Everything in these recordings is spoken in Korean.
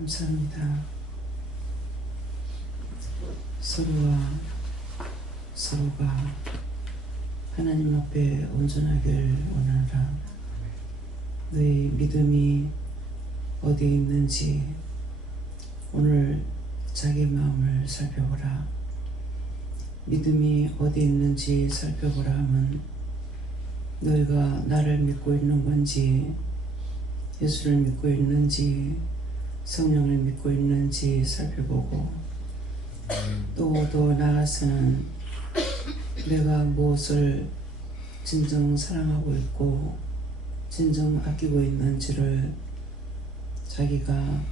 감사합니다. 서로가 하나님 앞에 온전하길 원하노라. 너희 믿음이 어디에 있는지 오늘 자기 마음을 살펴보라. 믿음이 어디 있는지 살펴보라 하면 너희가 나를 믿고 있는 건지, 예수를 믿고 있는지, 성령을 믿고 있는지 살펴보고, 또 더 나아가서는 내가 무엇을 진정 사랑하고 있고 진정 아끼고 있는지를 자기가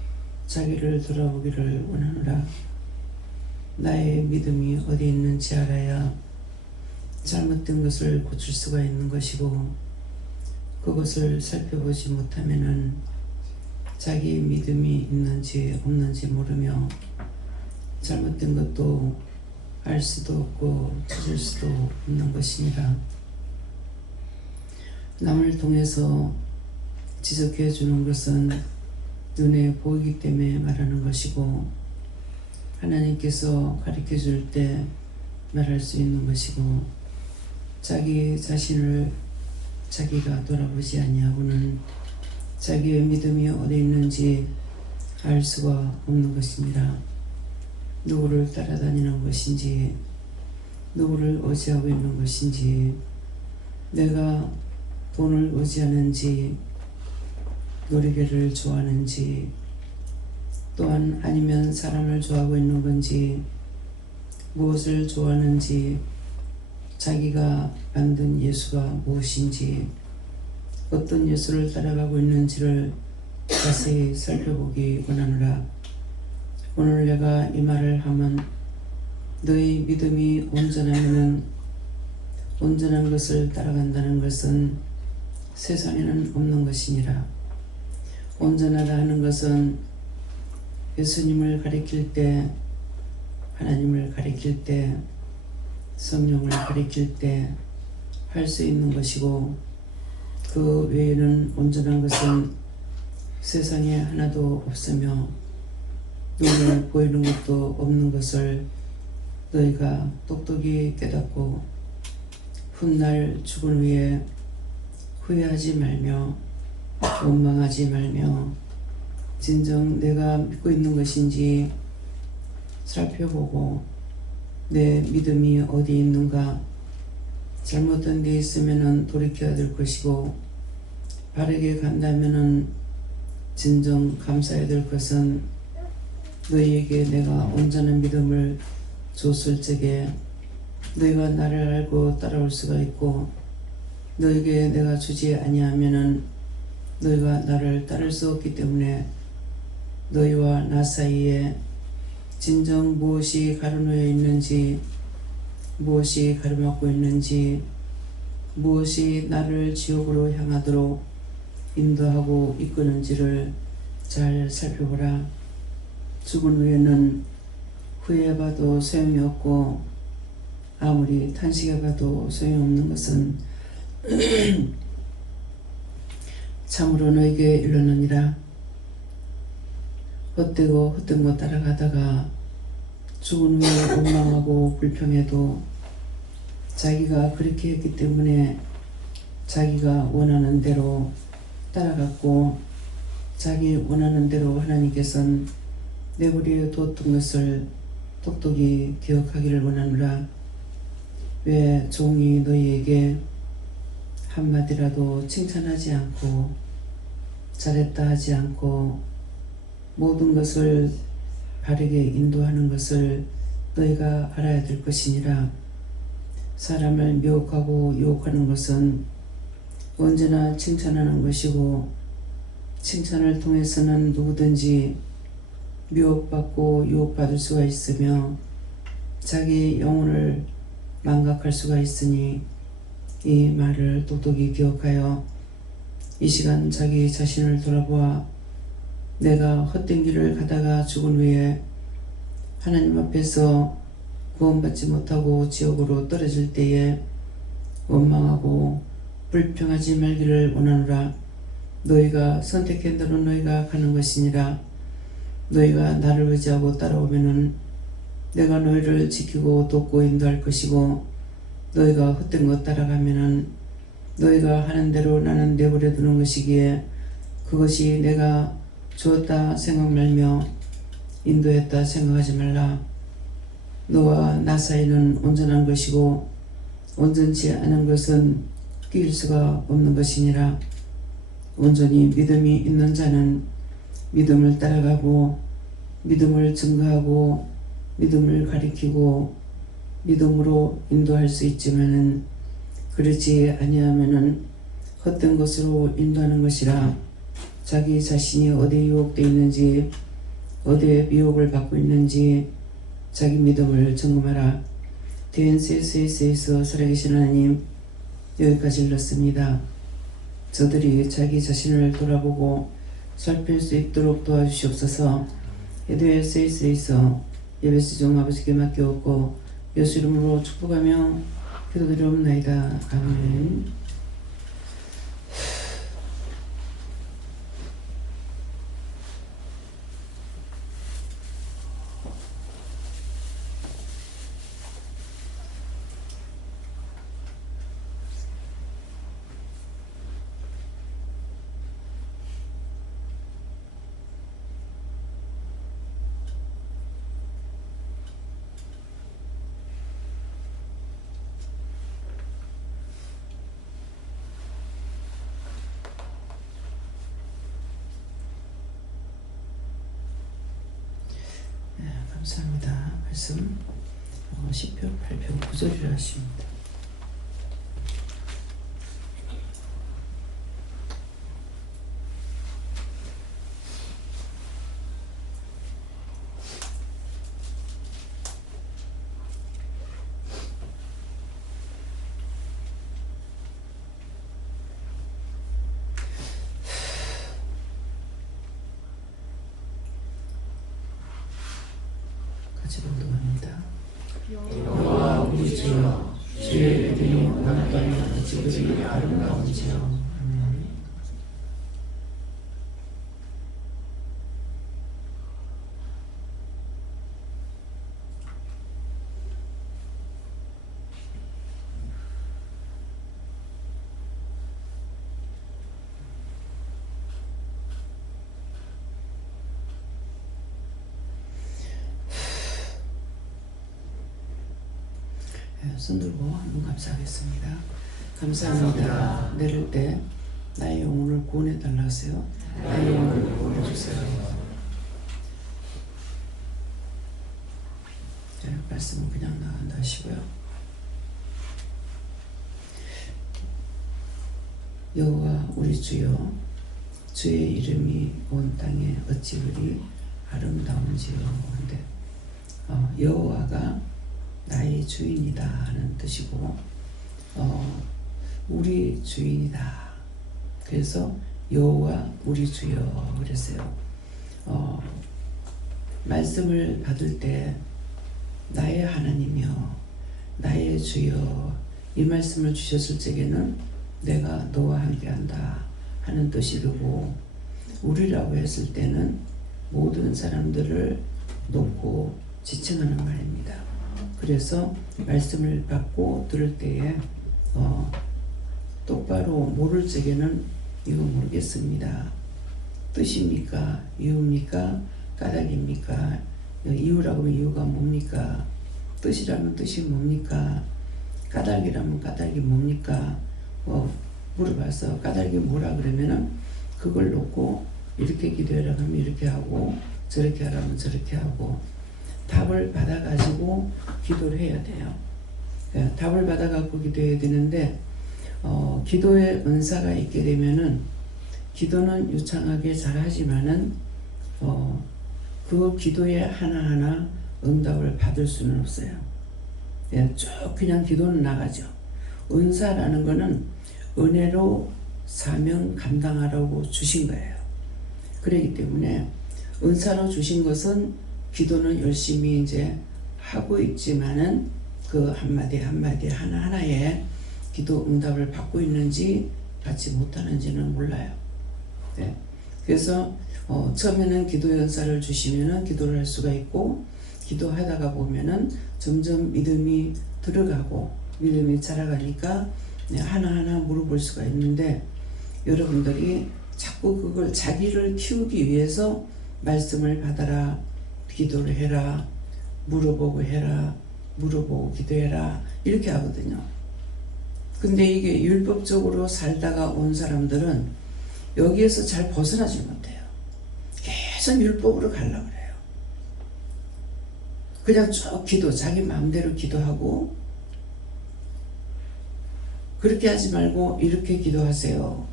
자기를 돌아보기를 원하노라. 나의 믿음이 어디 있는지 알아야 잘못된 것을 고칠 수가 있는 것이고, 그것을 살펴보지 못하면은 자기 믿음이 있는지 없는지 모르며 잘못된 것도 알 수도 없고 찾을 수도 없는 것이니라. 남을 통해서 지적해 주는 것은 눈에 보이기 때문에 말하는 것이고, 하나님께서 가르쳐 줄 때 말할 수 있는 것이고, 자기 자신을 자기가 돌아보지 아니하고는 자기의 믿음이 어디 있는지 알 수가 없는 것입니다. 누구를 따라다니는 것인지, 누구를 의지하고 있는 것인지, 내가 돈을 의지하는지, 놀이개를 좋아하는지, 또한 아니면 사람을 좋아하고 있는 건지, 무엇을 좋아하는지, 자기가 만든 예수가 무엇인지, 어떤 예수를 따라가고 있는지를 자세히 살펴보기 원하노라. 오늘 내가 이 말을 하면 너희 믿음이 온전하면은, 온전한 것을 따라간다는 것은 세상에는 없는 것이니라. 온전하다 하는 것은 예수님을 가리킬 때, 하나님을 가리킬 때, 성령을 가리킬 때 할 수 있는 것이고, 그 외에는 온전한 것은 세상에 하나도 없으며 눈에 보이는 것도 없는 것을 너희가 똑똑히 깨닫고 훗날 죽은 후에 후회하지 말며 원망하지 말며 진정 내가 믿고 있는 것인지 살펴보고 내 믿음이 어디 있는가, 잘못된 데 있으면 돌이켜야 될 것이고, 바르게 간다면 진정 감사해야 될 것은 너희에게 내가 온전한 믿음을 줬을 적에 너희가 나를 알고 따라올 수가 있고, 너희에게 내가 주지 아니하면은 너희가 나를 따를 수 없기 때문에 너희와 나 사이에 진정 무엇이 가로놓여 있는지, 무엇이 가로막고 있는지, 무엇이 나를 지옥으로 향하도록 인도하고 이끄는지를 잘 살펴보라. 죽은 후에는 후회해봐도 소용이 없고 아무리 탄식해봐도 소용없는 것은 참으로 너에게 이르느니라. 헛되고 헛된 것 따라가다가 죽은 후에 원망하고 불평해도 자기가 그렇게 했기 때문에 자기가 원하는 대로 따라갔고, 자기 원하는 대로 하나님께서는 내버려 뒀던 것을 똑똑히 기억하기를 원하노라. 왜 종이 너희에게 한마디라도 칭찬하지 않고 잘했다 하지 않고 모든 것을 바르게 인도하는 것을 너희가 알아야 될 것이니라. 사람을 미혹하고 유혹하는 것은 언제나 칭찬하는 것이고, 칭찬을 통해서는 누구든지 미혹받고 유혹받을 수가 있으며 자기 영혼을 망각할 수가 있으니, 이 말을 똑똑히 기억하여 이 시간 자기 자신을 돌아보아 내가 헛된 길을 가다가 죽은 후에 하나님 앞에서 구원받지 못하고 지옥으로 떨어질 때에 원망하고 불평하지 말기를 원하노라. 너희가 선택한 대로 너희가 가는 것이니라. 너희가 나를 의지하고 따라오면은 내가 너희를 지키고 돕고 인도할 것이고, 너희가 헛된 것 따라가면은 너희가 하는 대로 나는 내버려 두는 것이기에 그것이 내가 주었다 생각 말며 인도했다 생각하지 말라. 너와 나 사이는 온전한 것이고 온전치 않은 것은 끼일 수가 없는 것이니라. 온전히 믿음이 있는 자는 믿음을 따라가고 믿음을 증거하고 믿음을 가리키고 믿음으로 인도할 수 있지만은 그렇지 아니하면은 헛된 것으로 인도하는 것이라. 자기 자신이 어디에 유혹되어 있는지 어디에 미혹을 받고 있는지 자기 믿음을 점검하라. DNCS에서 살아계신 하나님, 여기까지 읽었습니다. 저들이 자기 자신을 돌아보고 살필 수 있도록 도와주시옵소서. DNCS에서 예배 수종 아버지께 맡겨옵고 예수 이름으로 축복하며 기도드리옵나이다. 아멘. 감사합니다. 말씀 10편 8편 9절이라 하십니다. 같이 봉독합니다. 여호와 우리 주여, 주의 이름이 온 땅에 어찌 그리 아름다운지요. 아멘. 손 들고 한번 감사하겠습니다. 감사합니다. 내릴 때 나의 영혼을 구원해 달라 하세요. 나의 영혼을 구원해 주세요. 자, 말씀은 그냥 나간다 하시고요. 여호와 우리 주여, 주의 이름이 온 땅에 어찌 그리 아름다운지요. 근데 여호와가 나의 주인이다 하는 뜻이고, 우리 주인이다. 그래서 여호와 우리 주여 그랬어요. 말씀을 받을 때 나의 하나님이여, 나의 주여, 이 말씀을 주셨을 적에는 내가 너와 함께한다 하는 뜻이 되고, 우리라고 했을 때는 모든 사람들을 놓고 지칭하는 말입니다. 그래서 말씀을 받고 들을 때에 똑바로 모를 적에는 이거 모르겠습니다. 뜻입니까? 이유입니까? 까닭입니까? 이유라고 하면 이유가 뭡니까? 뜻이라면 뜻이 뭡니까? 까닭이라면 까닭이 뭡니까? 물어봐서 까닭이 뭐라 그러면은 그걸 놓고 이렇게 기도해라 하면 이렇게 하고, 저렇게 하라면 저렇게 하고, 답을 받아가지고 기도를 해야 돼요. 답을 받아가지고 기도해야 되는데, 기도의 은사가 있게 되면은 기도는 유창하게 잘하지만은 그 기도에 하나하나 응답을 받을 수는 없어요. 쭉 그냥 기도는 나가죠. 은사라는 거는 은혜로 사명 감당하라고 주신 거예요. 그렇기 때문에 은사로 주신 것은 기도는 열심히 이제 하고 있지만은 그 한마디 한마디 하나하나에 기도 응답을 받고 있는지 받지 못하는지는 몰라요. 네. 그래서 처음에는 기도 연사를 주시면은 기도를 할 수가 있고, 기도하다가 보면은 점점 믿음이 들어가고 믿음이 자라가니까 하나하나 물어볼 수가 있는데, 여러분들이 자꾸 그걸 자기를 키우기 위해서 말씀을 받아라, 기도를 해라, 물어보고 해라, 물어보고 기도해라, 이렇게 하거든요. 근데 이게 율법적으로 살다가 온 사람들은 여기에서 잘 벗어나지 못해요. 계속 율법으로 가려고 그래요. 그냥 쭉 자기 마음대로 기도하고, 그렇게 하지 말고 이렇게 기도하세요.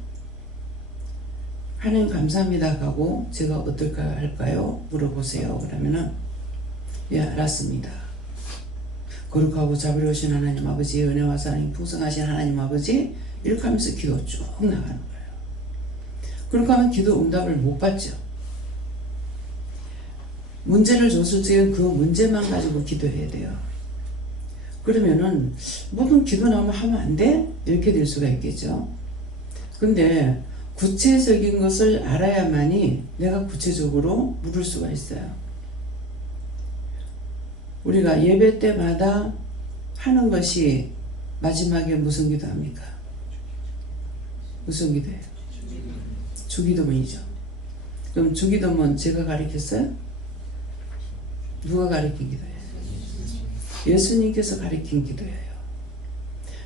하나님 감사합니다 하고 제가 어떨까 할까요? 물어보세요. 그러면은 예, 알았습니다. 거룩하고 자비로우신 하나님 아버지, 은혜와 사랑이 풍성하신 하나님 아버지, 이렇게 하면서 기도 쭉 나가는 거예요. 그렇게 하면 기도 응답을 못 받죠. 문제를 줬을 적엔 그 문제만 가지고 기도해야 돼요. 그러면은 모든 기도 나오면 하면 안 돼? 이렇게 될 수가 있겠죠. 근데 구체적인 것을 알아야만이 내가 구체적으로 물을 수가 있어요. 우리가 예배 때마다 하는 것이 마지막에 무슨 기도합니까? 무슨 기도예요? 주기도문이죠. 그럼 주기도문 제가 가르쳤어요? 누가 가르친 기도예요? 예수님께서 가르친 기도예요.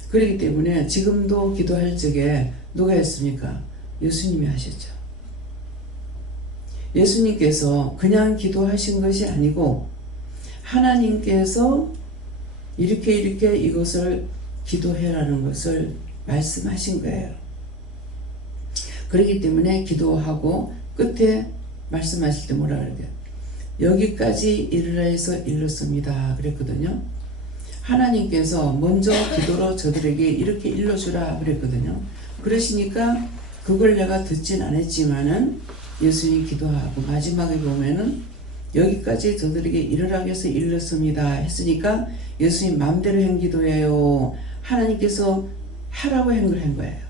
그렇기 때문에 지금도 기도할 적에 누가 했습니까? 예수님이 하셨죠. 예수님께서 그냥 기도하신 것이 아니고 하나님께서 이렇게 이것을 기도해라는 것을 말씀하신 거예요. 그렇기 때문에 기도하고 끝에 말씀하실 때 뭐라 그래요? 여기까지 이르라 해서 일렀습니다 그랬거든요. 하나님께서 먼저 기도로 저들에게 이렇게 일러주라 그랬거든요. 그러시니까 그걸 내가 듣진 않았지만은 예수님 기도하고 마지막에 보면은 여기까지 저들에게 이르라 해서 일렀습니다 했으니까 예수님 마음대로 한 기도예요. 하나님께서 하라고 한 걸 한 거예요.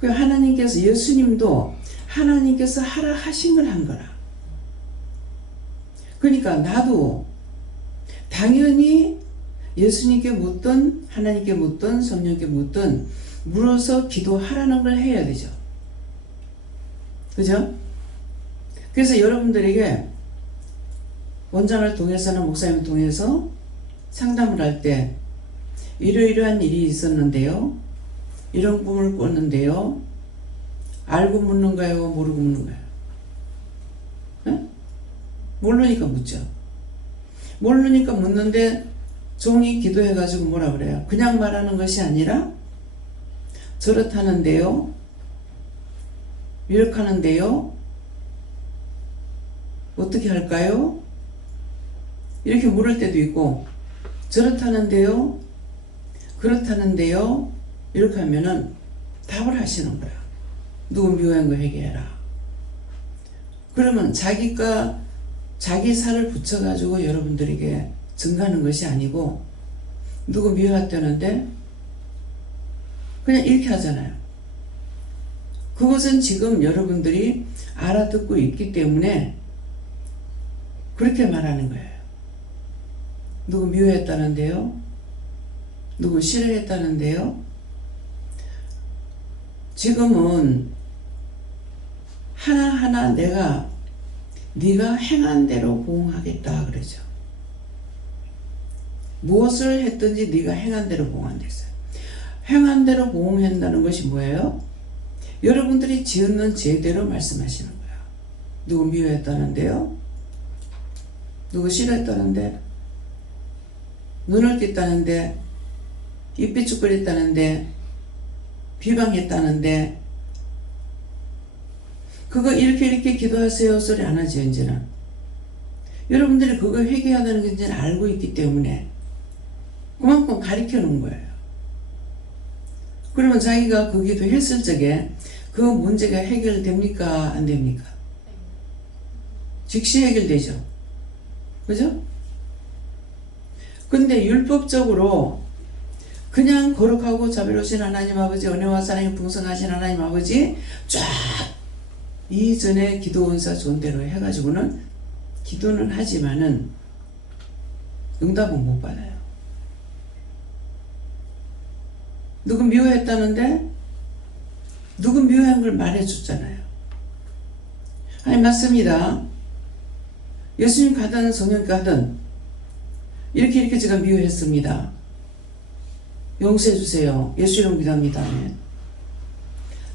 그 하나님께서, 예수님도 하나님께서 하라 하신 걸 한 거라. 그러니까 나도 당연히 예수님께 묻든 하나님께 묻든 성령께 묻든 물어서 기도하라는 걸 해야 되죠. 그죠? 그래서 여러분들에게 원장을 통해서나 목사님을 통해서 상담을 할 때 이러이러한 일이 있었는데요, 이런 꿈을 꿨는데요, 알고 묻는가요? 모르고 묻는가요? 네? 모르니까 묻죠. 모르니까 묻는데 종이 기도해가지고 뭐라 그래요? 그냥 말하는 것이 아니라 저렇다는데요, 이렇게 하는데요, 어떻게 할까요? 이렇게 물을 때도 있고, 저렇다는데요, 그렇다는데요, 이렇게 하면은 답을 하시는 거야. 누구 묘한 거 회개해라. 그러면 자기가 자기 살을 붙여가지고 여러분들에게 증가하는 것이 아니고, 누구 미워했다는데 그냥 이렇게 하잖아요. 그것은 지금 여러분들이 알아듣고 있기 때문에 그렇게 말하는 거예요. 누구 미워했다는데요, 누구 싫어했다는데요. 지금은 하나하나 내가 네가 행한 대로 보응하겠다 그러죠. 무엇을 했든지 네가 행한 대로 보응한댔어요. 행한 대로 보응한다는 것이 뭐예요? 여러분들이 지었는 죄대로 말씀하시는 거야. 누구 미워했다는데요, 누구 싫어했다는데, 눈을 떴다는데, 입 삐죽거렸다는데, 비방했다는데, 그거 이렇게 기도하세요 소리 안 하죠. 이제는 여러분들이 그거 회개해야 되는 게 이제는 알고 있기 때문에 그만큼 가르쳐 놓은 거예요. 그러면 자기가 그 기도 했을 적에 그 문제가 해결됩니까? 안 됩니까? 즉시 해결되죠. 그죠? 근데 율법적으로 그냥 거룩하고 자비로우신 하나님 아버지, 은혜와 사랑이 풍성하신 하나님 아버지 쫙 이전에 기도 은사 좋은 대로 해가지고는 기도는 하지만은 응답은 못 받아요. 누구 미워했다는데 누구 미워한 걸 말해줬잖아요. 아니 맞습니다. 예수님 가든 성령 가든 이렇게 제가 미워했습니다. 용서해 주세요. 예수 이름 기도합니다.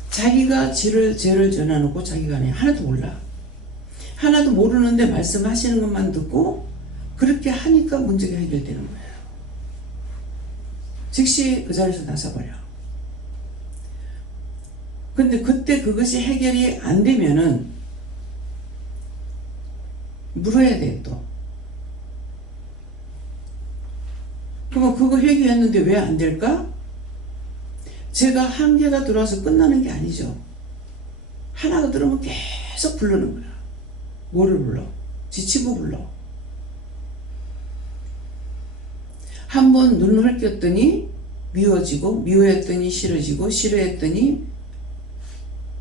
자기가 죄를 전해놓고 자기가 하나도 몰라. 하나도 모르는데 말씀하시는 것만 듣고 그렇게 하니까 문제가 해결되는 거예요. 즉시 그 자리에서 나서버려. 근데 그때 그것이 해결이 안 되면은 물어야 돼 또. 그럼 그거 해결했는데 왜 안 될까? 제가 한계가 들어와서 끝나는 게 아니죠. 하나가 들어오면 계속 부르는 거야. 뭐를 불러? 지치고 불러. 한번 눈을 흘꼈더니 미워지고, 미워했더니 싫어지고, 싫어했더니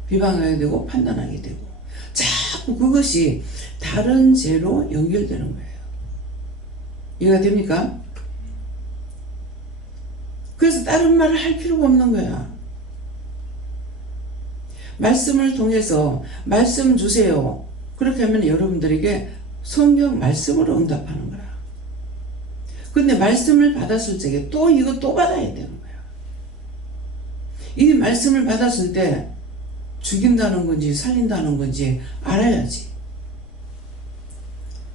비방하게 되고 판단하게 되고, 자꾸 그것이 다른 죄로 연결되는 거예요. 이해가 됩니까? 그래서 다른 말을 할 필요가 없는 거야. 말씀을 통해서 말씀 주세요. 그렇게 하면 여러분들에게 성경 말씀으로 응답하는 거야. 근데 말씀을 받았을 적에 또 이거 또 받아야 되는 거야. 이 말씀을 받았을 때 죽인다는 건지 살린다는 건지 알아야지.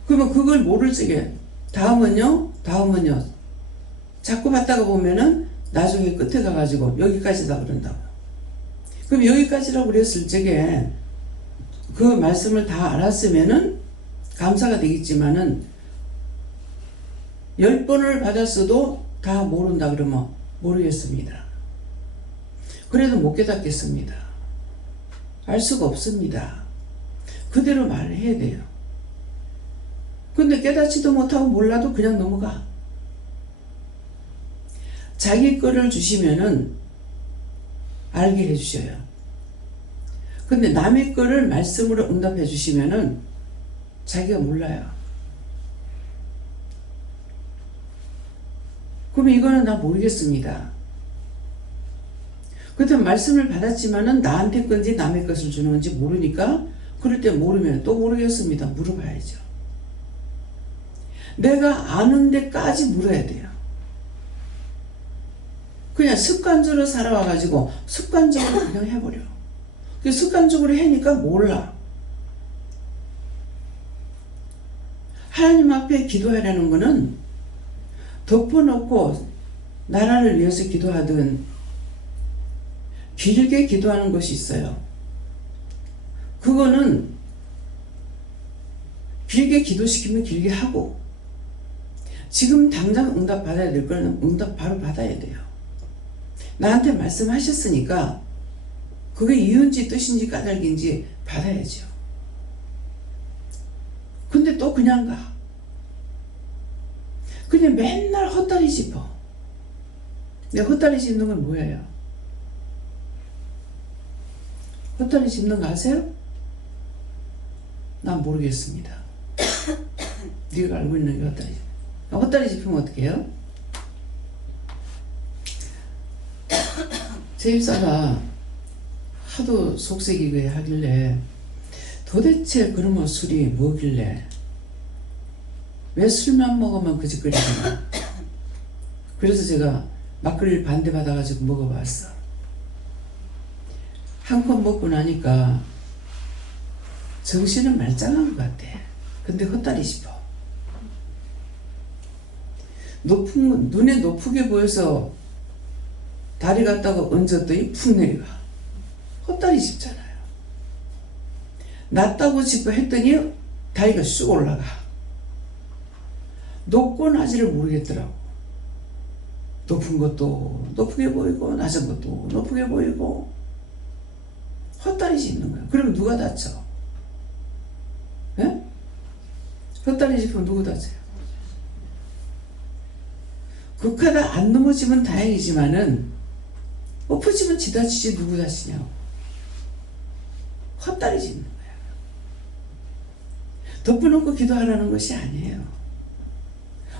그러면 그걸 모를 적에 다음은요 자꾸 받다가 보면은 나중에 끝에 가가지고 여기까지다 그런다고. 그럼 여기까지라고 그랬을 적에 그 말씀을 다 알았으면은 감사가 되겠지만은 10번을 받았어도 다 모른다 그러면 모르겠습니다. 그래도 못 깨닫겠습니다. 알 수가 없습니다. 그대로 말을 해야 돼요. 근데 깨닫지도 못하고 몰라도 그냥 넘어가. 자기 거를 주시면은 알게 해주셔요. 근데 남의 거를 말씀으로 응답해 주시면은 자기가 몰라요. 그러면 이거는 나 모르겠습니다. 그때 말씀을 받았지만은 나한테 건지 남의 것을 주는 건지 모르니까 그럴 때 모르면 또 모르겠습니다. 물어봐야죠. 내가 아는 데까지 물어야 돼요. 그냥 습관적으로 살아와가지고 습관적으로 그냥 해버려. 습관적으로 하니까 몰라. 하나님 앞에 기도하라는 거는 덮어놓고 나라를 위해서 기도하든 길게 기도하는 것이 있어요. 그거는 길게 기도시키면 길게 하고 지금 당장 응답 받아야 될 거는 응답 바로 받아야 돼요. 나한테 말씀하셨으니까 그게 이유인지 뜻인지 까닭인지 받아야죠. 근데 또 그냥 가. 그냥 맨날 헛다리 짚어. 내가 헛다리 짚는 건 뭐예요? 헛다리 짚는 거 아세요? 난 모르겠습니다. 네가 알고 있는 게 헛다리 짚어. 헛다리 짚으면 어떻게 해요? 제 집사가 하도 속색이게 하길래 도대체 그러면 술이 뭐길래 왜 술만 먹으면 그 짓거리냐. 그래서 제가 막걸리를 반대받아가지고 먹어봤어. 한 컵 먹고 나니까 정신은 말짱한 것 같아. 근데 헛다리 짚어. 눈에 높게 보여서 다리 갔다가 얹었더니 푹 내려가. 헛다리 짚잖아요. 낮다고 짚어 했더니 다리가 쑥 올라가. 높고 낮이를 모르겠더라고. 높은 것도 높게 보이고 낮은 것도 높게 보이고 헛다리 짚는 거야. 그러면 누가 다쳐? 예? 헛다리 짚으면 누구 다쳐요? 극하다 안 넘어지면 다행이지만은 엎어지면 지 다치지 누구 다치냐고. 헛다리 짚는 거야. 덮어놓고 기도하라는 것이 아니에요.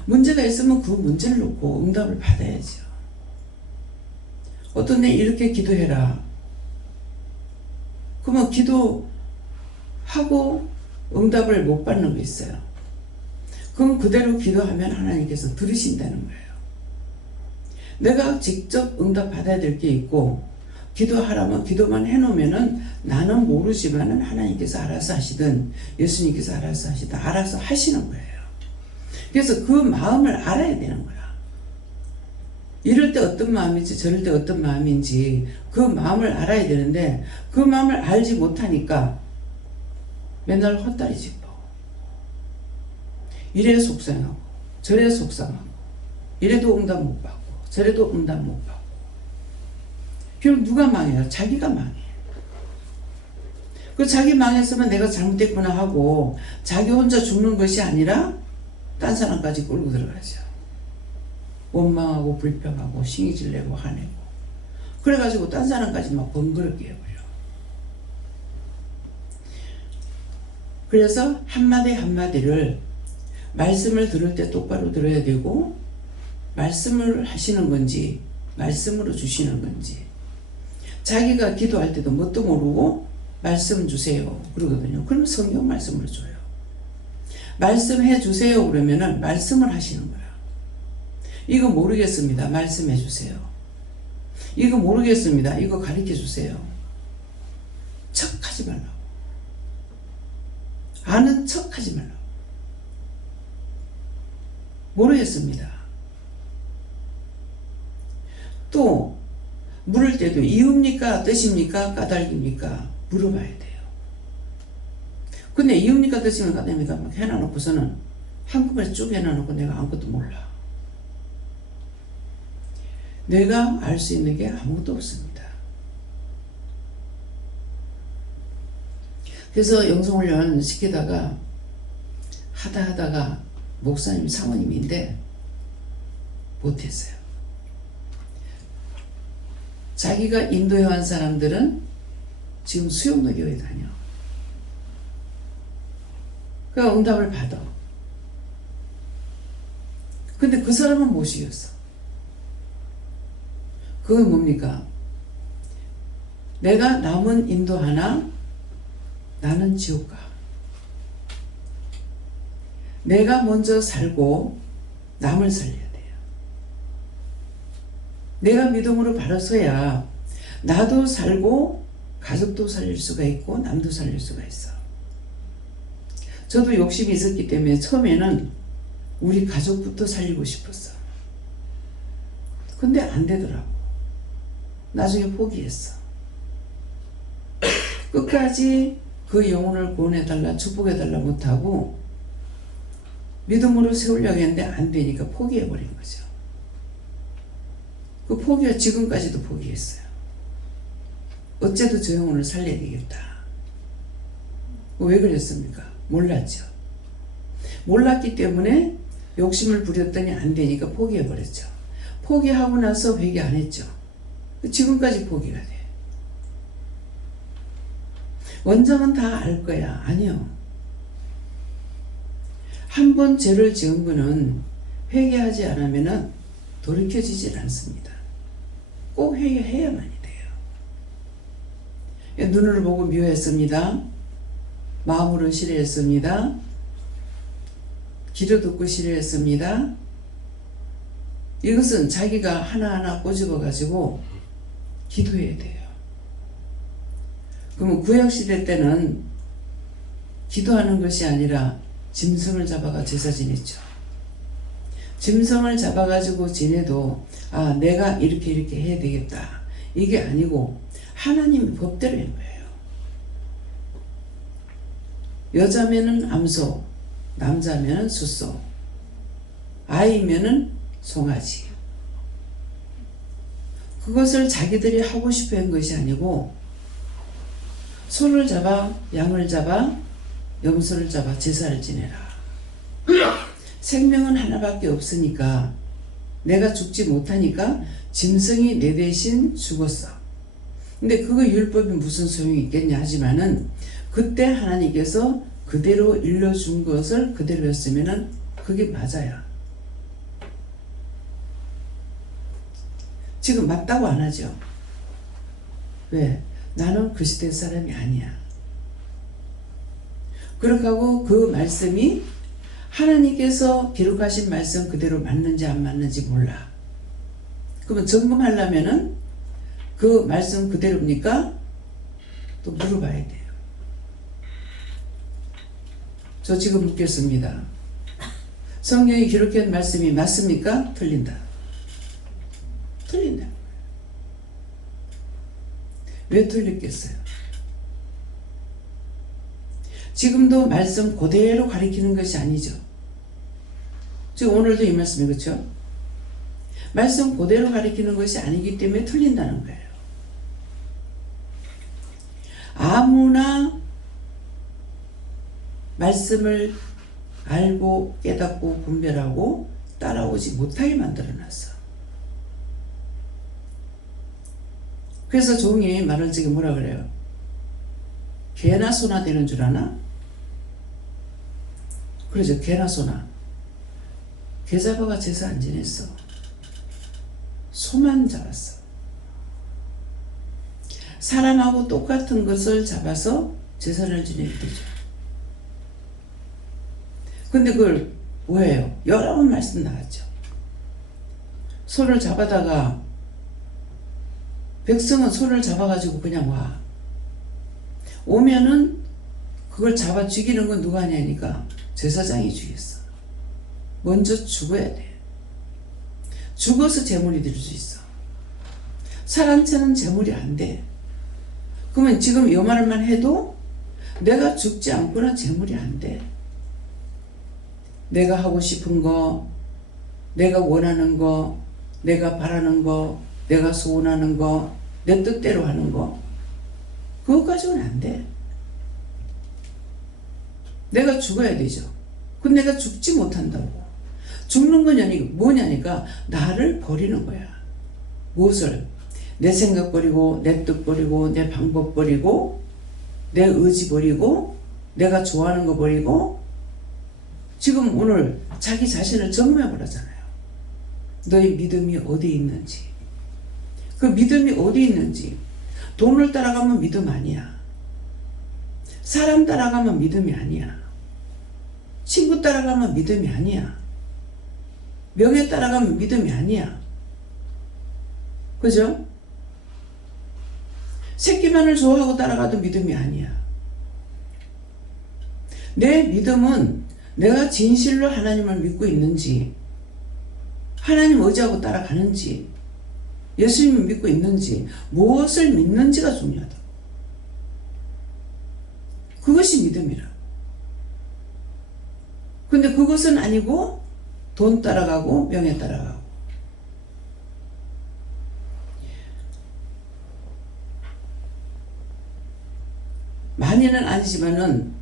문제가 있으면 그 문제를 놓고 응답을 받아야죠. 어떤 애 이렇게 기도해라. 그러면 기도하고 응답을 못 받는 거 있어요. 그럼 그대로 기도하면 하나님께서 들으신다는 거예요. 내가 직접 응답 받아야 될 게 있고 기도하라면 기도만 해놓으면은 나는 모르지만은 하나님께서 알아서 하시든 예수님께서 알아서 하시든 알아서 하시는 거예요. 그래서 그 마음을 알아야 되는 거야. 이럴 때 어떤 마음인지 저럴 때 어떤 마음인지 그 마음을 알아야 되는데 그 마음을 알지 못하니까 맨날 헛다리 짚어. 이래 속상하고 저래 속상하고 이래도 응답 못 받고 저래도 응답 못 받고. 그럼 누가 망해요? 자기가 망해. 그 자기 망했으면 내가 잘못했구나 하고 자기 혼자 죽는 것이 아니라 딴 사람까지 끌고 들어가죠. 원망하고 불평하고 신경질 내고 화내고 그래가지고 딴 사람까지 막 번거롭게 해버려. 그래서 한마디 한마디를 말씀을 들을 때 똑바로 들어야 되고 말씀을 하시는 건지 말씀으로 주시는 건지. 자기가 기도할 때도 뭣도 모르고 말씀 주세요 그러거든요. 그럼 성경 말씀으로 줘요. 말씀해 주세요 그러면은 말씀을 하시는 거야. 이거 모르겠습니다. 말씀해 주세요. 이거 모르겠습니다. 이거 가르쳐 주세요. 척하지 말라고. 아는 척하지 말라고. 모르겠습니다. 또 물을 때도 이읍니까 뜻입니까 까닭입니까 물어봐야 돼요. 근데 이읍니까 뜻입니까 까닭입니까 막 해놔놓고서는 한꺼번에 쭉 해놔놓고 내가 아무것도 몰라. 내가 알 수 있는 게 아무것도 없습니다. 그래서 영성훈련 시키다가 하다가 목사님 사모님인데 못했어요. 자기가 인도해온 사람들은 지금 수용로 교회 다녀. 그러니까 응답을 받아. 근데 그 사람은 못 이겼어. 그건 뭡니까? 내가 남은 인도하나 나는 지옥 가. 내가 먼저 살고 남을 살려야 돼요. 내가 믿음으로 바로 서야 나도 살고 가족도 살릴 수가 있고 남도 살릴 수가 있어. 저도 욕심이 있었기 때문에 처음에는 우리 가족부터 살리고 싶었어. 근데 안 되더라고. 나중에 포기했어. 끝까지 그 영혼을 구원해달라 축복해달라 못하고 믿음으로 세우려고 했는데 안 되니까 포기해버린 거죠. 그 포기가 지금까지도 포기했어요. 어째도 저 영혼을 살려야 되겠다. 왜 그랬습니까? 몰랐죠. 몰랐기 때문에 욕심을 부렸더니 안 되니까 포기해버렸죠. 포기하고 나서 회개 안 했죠. 지금까지 포기가 돼. 원장은 다 알 거야. 아니요. 한 번 죄를 지은 거는 회개하지 않으면 돌이켜지질 않습니다. 꼭 회개해야만이 돼요. 눈으로 보고 미워했습니다. 마음으로 싫어했습니다. 귀로 듣고 싫어했습니다. 이것은 자기가 하나하나 꼬집어 가지고 기도해야 돼요. 그러면 구약시대 때는 기도하는 것이 아니라 짐승을 잡아가 제사 지냈죠. 짐승을 잡아가지고 지내도 아 내가 이렇게 해야 되겠다. 이게 아니고 하나님의 법대로 한 거예요. 여자면은 암소, 남자면은 숫소, 아이면은 송아지. 그것을 자기들이 하고 싶어 한 것이 아니고 소를 잡아 양을 잡아 염소를 잡아 제사를 지내라. 생명은 하나밖에 없으니까 내가 죽지 못하니까 짐승이 내 대신 죽었어. 근데 그거 율법이 무슨 소용이 있겠냐 하지만은 그때 하나님께서 그대로 일러준 것을 그대로 했으면은 그게 맞아요. 지금 맞다고 안 하죠. 왜? 나는 그 시대 사람이 아니야. 그렇게 하고 그 말씀이 하나님께서 기록하신 말씀 그대로 맞는지 안 맞는지 몰라. 그러면 점검하려면은 그 말씀 그대로입니까? 또 물어봐야 돼요. 저 지금 묻겠습니다. 성경이 기록한 말씀이 맞습니까? 틀린다. 틀린다. 왜 틀렸겠어요? 지금도 말씀 그대로 가리키는 것이 아니죠. 지금 오늘도 이 말씀이 그렇죠? 말씀 그대로 가리키는 것이 아니기 때문에 틀린다는 거예요. 아무나 말씀을 알고 깨닫고 분별하고 따라오지 못하게 만들어놨어. 그래서 종이 말을 지금 뭐라 그래요? 개나 소나 되는 줄 아나? 그러죠. 개나 소나. 개 잡아가 제사 안 지냈어. 소만 잡았어. 사람하고 똑같은 것을 잡아서 제사를 지내게 되죠. 근데 그걸 뭐예요? 여러 번 말씀 나왔죠. 소를 잡아다가 백성은 소를 잡아가지고 그냥 와. 오면은 그걸 잡아 죽이는 건 누가 하냐니까 제사장이 죽였어. 먼저 죽어야 돼. 죽어서 제물이 될 수 있어. 사람체는 제물이 안 돼. 그러면 지금 이 말만 해도 내가 죽지 않고는 제물이 안 돼. 내가 하고 싶은 거, 내가 원하는 거, 내가 바라는 거, 내가 소원하는 거, 내 뜻대로 하는 거, 그거 가지고는 안 돼. 내가 죽어야 되죠. 근데 내가 죽지 못한다고. 죽는 건 뭐냐니까 나를 버리는 거야. 무엇을? 내 생각 버리고, 내 뜻 버리고, 내 방법 버리고, 내 의지 버리고, 내가 좋아하는 거 버리고. 지금 오늘 자기 자신을 점검해 보라잖아요. 너의 믿음이 어디 있는지. 그 믿음이 어디 있는지. 돈을 따라가면 믿음 아니야. 사람 따라가면 믿음이 아니야. 친구 따라가면 믿음이 아니야. 명예 따라가면 믿음이 아니야. 그죠? 새끼만을 좋아하고 따라가도 믿음이 아니야. 내 믿음은 내가 진실로 하나님을 믿고 있는지, 하나님 의지하고 따라가는지, 예수님을 믿고 있는지, 무엇을 믿는지가 중요하다. 그것이 믿음이라. 근데 그것은 아니고 돈 따라가고 명예 따라가고. 많이는 아니지만은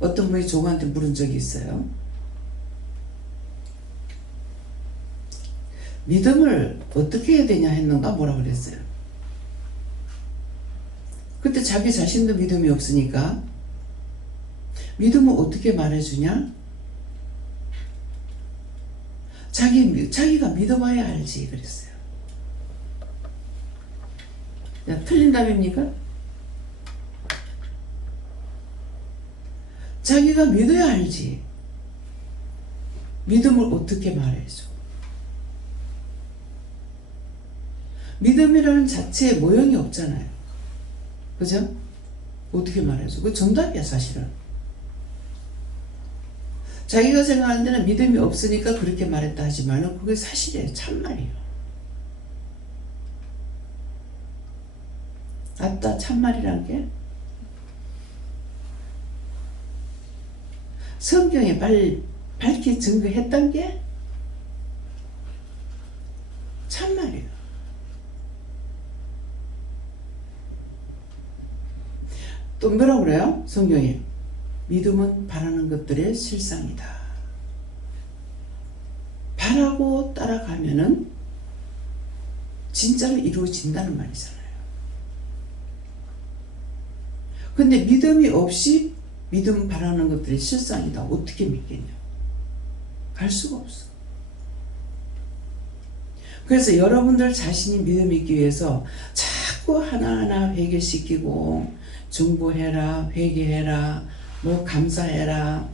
어떤 분이 종한테 물은 적이 있어요. 믿음을 어떻게 해야 되냐 했는가 뭐라 그랬어요. 그때 자기 자신도 믿음이 없으니까 믿음을 어떻게 말해주냐? 자기가 믿어봐야 알지 그랬어요. 야, 틀린 답입니까? 자기가 믿어야 알지. 믿음을 어떻게 말해줘? 믿음이라는 자체에 모형이 없잖아요. 그죠? 어떻게 말해줘? 그거 정답이야 사실은. 자기가 생각하는 데는 믿음이 없으니까 그렇게 말했다 하지만 그게 사실이에요. 참말이에요. 아따 참말이란 게 성경에 밝히 증거했던 게 참말이에요. 또 뭐라고 그래요? 성경에 믿음은 바라는 것들의 실상이다. 잘하고 따라가면은 진짜로 이루어진다는 말이잖아요. 근데 믿음이 없이 믿음 바라는 것들이 실상이다. 어떻게 믿겠냐? 갈 수가 없어. 그래서 여러분들 자신이 믿음 있기 위해서 자꾸 하나하나 회개시키고 중보해라, 회개해라, 뭐 감사해라.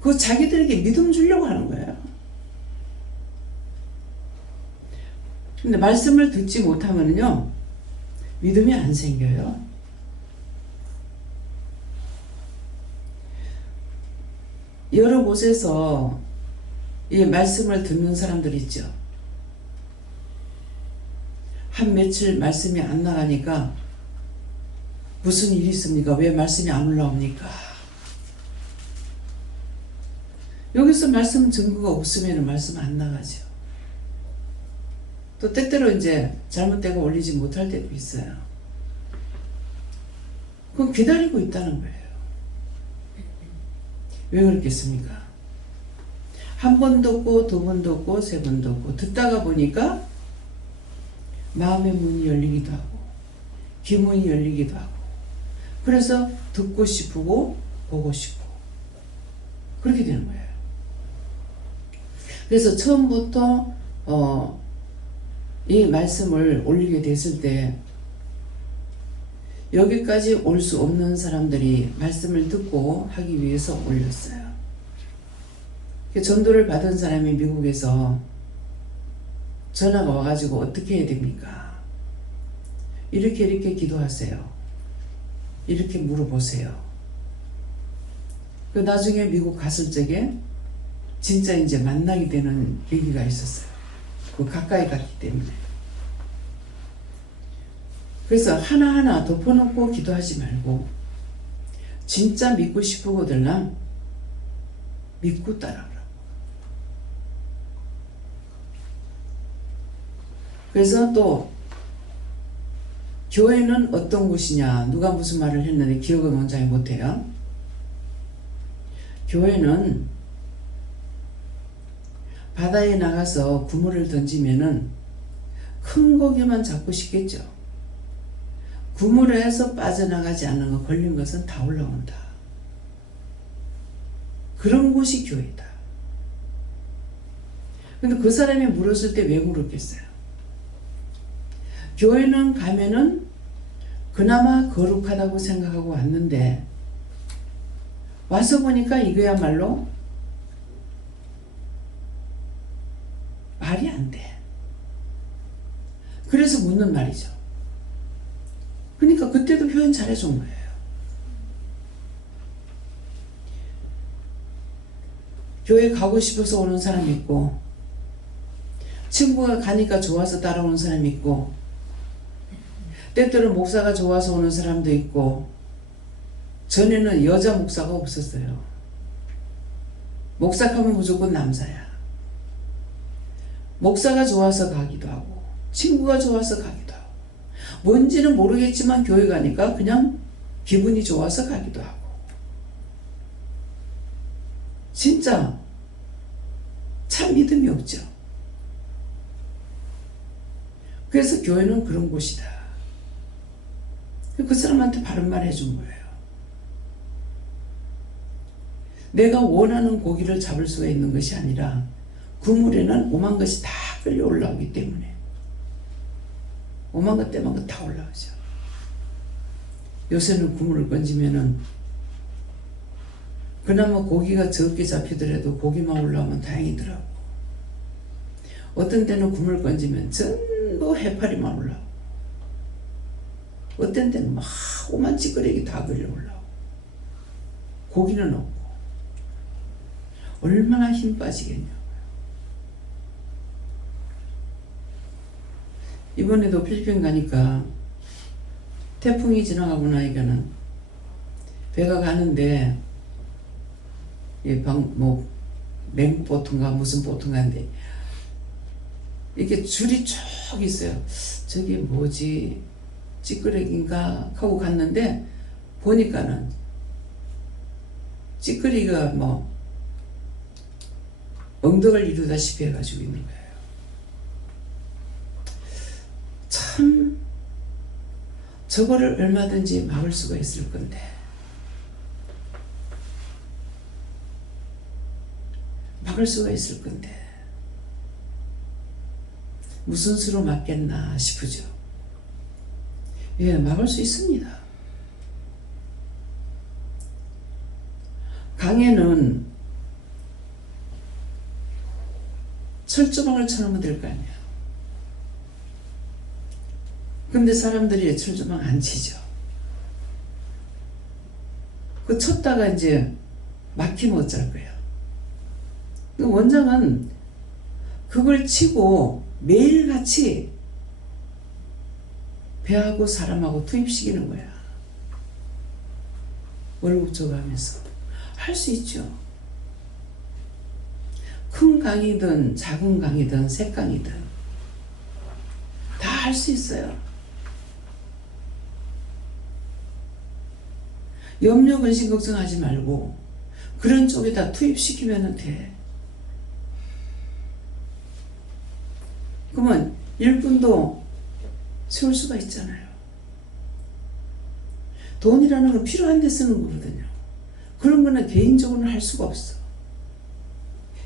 그거 자기들에게 믿음 주려고 하는 거예요. 근데 말씀을 듣지 못하면요 믿음이 안 생겨요. 여러 곳에서 이 말씀을 듣는 사람들 있죠. 한 며칠 말씀이 안 나가니까 무슨 일이 있습니까? 왜 말씀이 안 올라옵니까? 여기서 말씀 증거가 없으면 말씀 안 나가죠. 또 때때로 이제 잘못되고 올리지 못할 때도 있어요. 그건 기다리고 있다는 거예요. 왜 그렇겠습니까? 한 번 듣고 두 번 듣고 세 번 듣고 듣다가 보니까 마음의 문이 열리기도 하고 귀문이 열리기도 하고 그래서 듣고 싶고 보고 싶고 그렇게 되는 거예요. 그래서 처음부터 이 말씀을 올리게 됐을 때 여기까지 올 수 없는 사람들이 말씀을 듣고 하기 위해서 올렸어요. 전도를 받은 사람이 미국에서 전화가 와가지고 어떻게 해야 됩니까? 이렇게 기도하세요. 이렇게 물어보세요. 나중에 미국 갔을 적에 진짜 이제 만나게 되는 계기가 있었어요. 가까이 갔기 때문에. 그래서 하나하나 덮어놓고 기도하지 말고 진짜 믿고 싶으거들랑 믿고 따라오라고. 그래서 또 교회는 어떤 곳이냐 누가 무슨 말을 했는데 기억은 원장이 못해요. 교회는 바다에 나가서 그물을 던지면은 큰 고기만 잡고 싶겠죠. 그물에서 빠져나가지 않는 거 걸린 것은 다 올라온다. 그런 곳이 교회다. 근데 그 사람이 물었을 때 왜 물었겠어요? 교회는 가면은 그나마 거룩하다고 생각하고 왔는데 와서 보니까 이거야말로 말이 안 돼. 그래서 묻는 말이죠. 그러니까 그때도 표현 잘해준 거예요. 교회 가고 싶어서 오는 사람이 있고 친구가 가니까 좋아서 따라오는 사람이 있고 때때로 목사가 좋아서 오는 사람도 있고 전에는 여자 목사가 없었어요. 목사하면 무조건 남자야. 목사가 좋아서 가기도 하고 친구가 좋아서 가기도 하고 뭔지는 모르겠지만 교회 가니까 그냥 기분이 좋아서 가기도 하고 진짜 참 믿음이 없죠. 그래서 교회는 그런 곳이다. 그 사람한테 바른 말 해준 거예요. 내가 원하는 고기를 잡을 수가 있는 것이 아니라 그물에는 오만 것이 다 끌려 올라오기 때문에 오만 것 때만 다 올라오죠. 요새는 그물을 건지면은 그나마 고기가 적게 잡히더라도 고기만 올라오면 다행이더라고. 어떤 때는 그물 건지면 전부 해파리만 올라오고 어떤 때는 막 오만 찌끄레기 다 걸려 올라오고 고기는 없고 얼마나 힘 빠지겠냐고요. 이번에도 필리핀 가니까 태풍이 지나가고 나니까는 배가 가는데 맹보트인가 무슨 보트인가인데 이렇게 줄이 쭉 있어요. 저게 뭐지? 찌끄레기인가 하고 갔는데 보니까는 찌끄레기가 엉덩을 이루다시피 해가지고 있는 거예요. 참 저거를 얼마든지 막을 수가 있을 건데 막을 수가 있을 건데 무슨 수로 막겠나 싶으죠. 예, 막을 수 있습니다. 강에는 철조망을 쳐놓으면 될 거 아니야. 근데 사람들이 철조망 안 치죠. 그 쳤다가 이제 막히면 어쩔 거예요. 원장은 그걸 치고 매일같이 배하고 사람하고 투입시키는 거야. 월급 줘가면서 할 수 있죠. 큰 강이든 작은 강이든 새 강이든 다 할 수 있어요. 염려 근심 걱정하지 말고 그런 쪽에다 투입시키면 돼. 그러면 1분도 세울 수가 있잖아요. 돈이라는 건 필요한 데 쓰는 거거든요. 그런 거는 개인적으로는 할 수가 없어.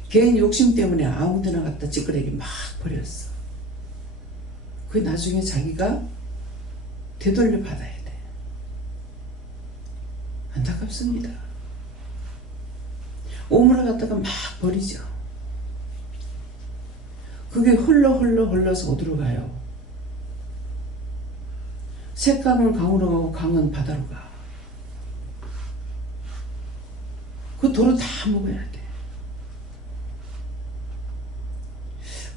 개인 욕심 때문에 아무 데나 갖다 찌끄레기 막 버렸어. 그 나중에 자기가 되돌려 받아야 돼. 안타깝습니다. 오물을 갖다가 막 버리죠. 그게 흘러서 어디로 가요? 새강은 강으로 가고 강은 바다로 가. 그 도로 다 먹어야 돼.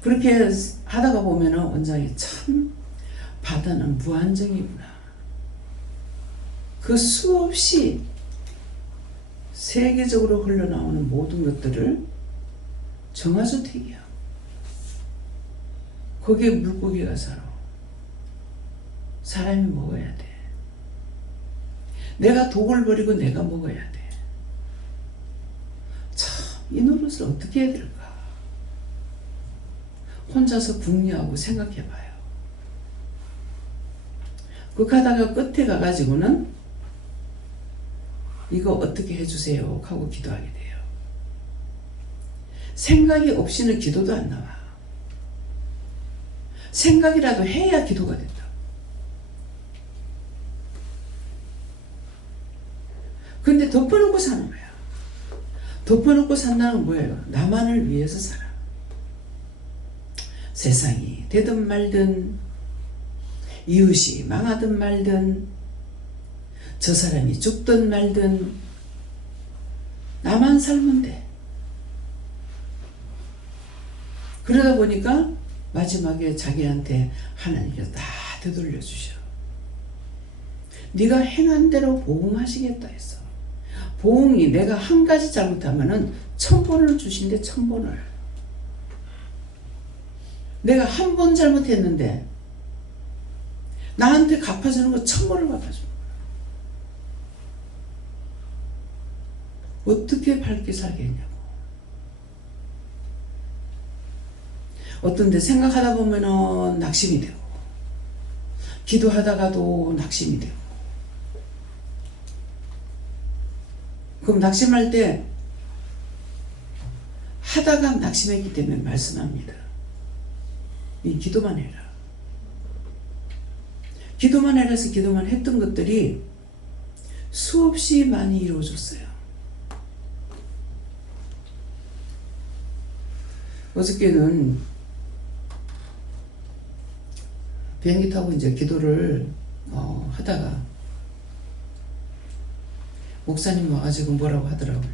그렇게 하다가 보면은 원장이 참 바다는 무한정이구나. 그 수없이 세계적으로 흘러나오는 모든 것들을 정화조택이야. 거기에 물고기가 살아. 사람이 먹어야 돼. 내가 독을 버리고 내가 먹어야 돼. 참, 이 노릇을 어떻게 해야 될까? 혼자서 궁리하고 생각해봐요. 그렇게 하다가 끝에 가가지고는 이거 어떻게 해주세요 하고 기도하게 돼요. 생각이 없이는 기도도 안 나와. 생각이라도 해야 기도가 된다. 근데 덮어놓고 사는 거야. 덮어놓고 산다는 건 뭐예요? 나만을 위해서 살아. 세상이 되든 말든, 이웃이 망하든 말든, 저 사람이 죽든 말든 나만 살면 돼. 그러다 보니까 마지막에 자기한테 하나님께서 다 되돌려 주셔. 네가 행한 대로 보응하시겠다 했어. 보응이 내가 한 가지 잘못하면은 1000번을 주신대. 1000번을. 내가 한 번 잘못했는데 나한테 갚아주는 거 1000번을 갚아주는 거야. 어떻게 밝게 살겠냐고. 어떤 데 생각하다 보면은 낙심이 되고, 기도하다가도 낙심이 되고. 그럼 낙심할 때 하다가 낙심했기 때문에 말씀합니다. 이 기도만 해라. 기도만 해라 해서 기도만 했던 것들이 수없이 많이 이루어졌어요. 어저께는 비행기 타고 이제 기도를 하다가 목사님 와가지고 뭐라고 하더라고요.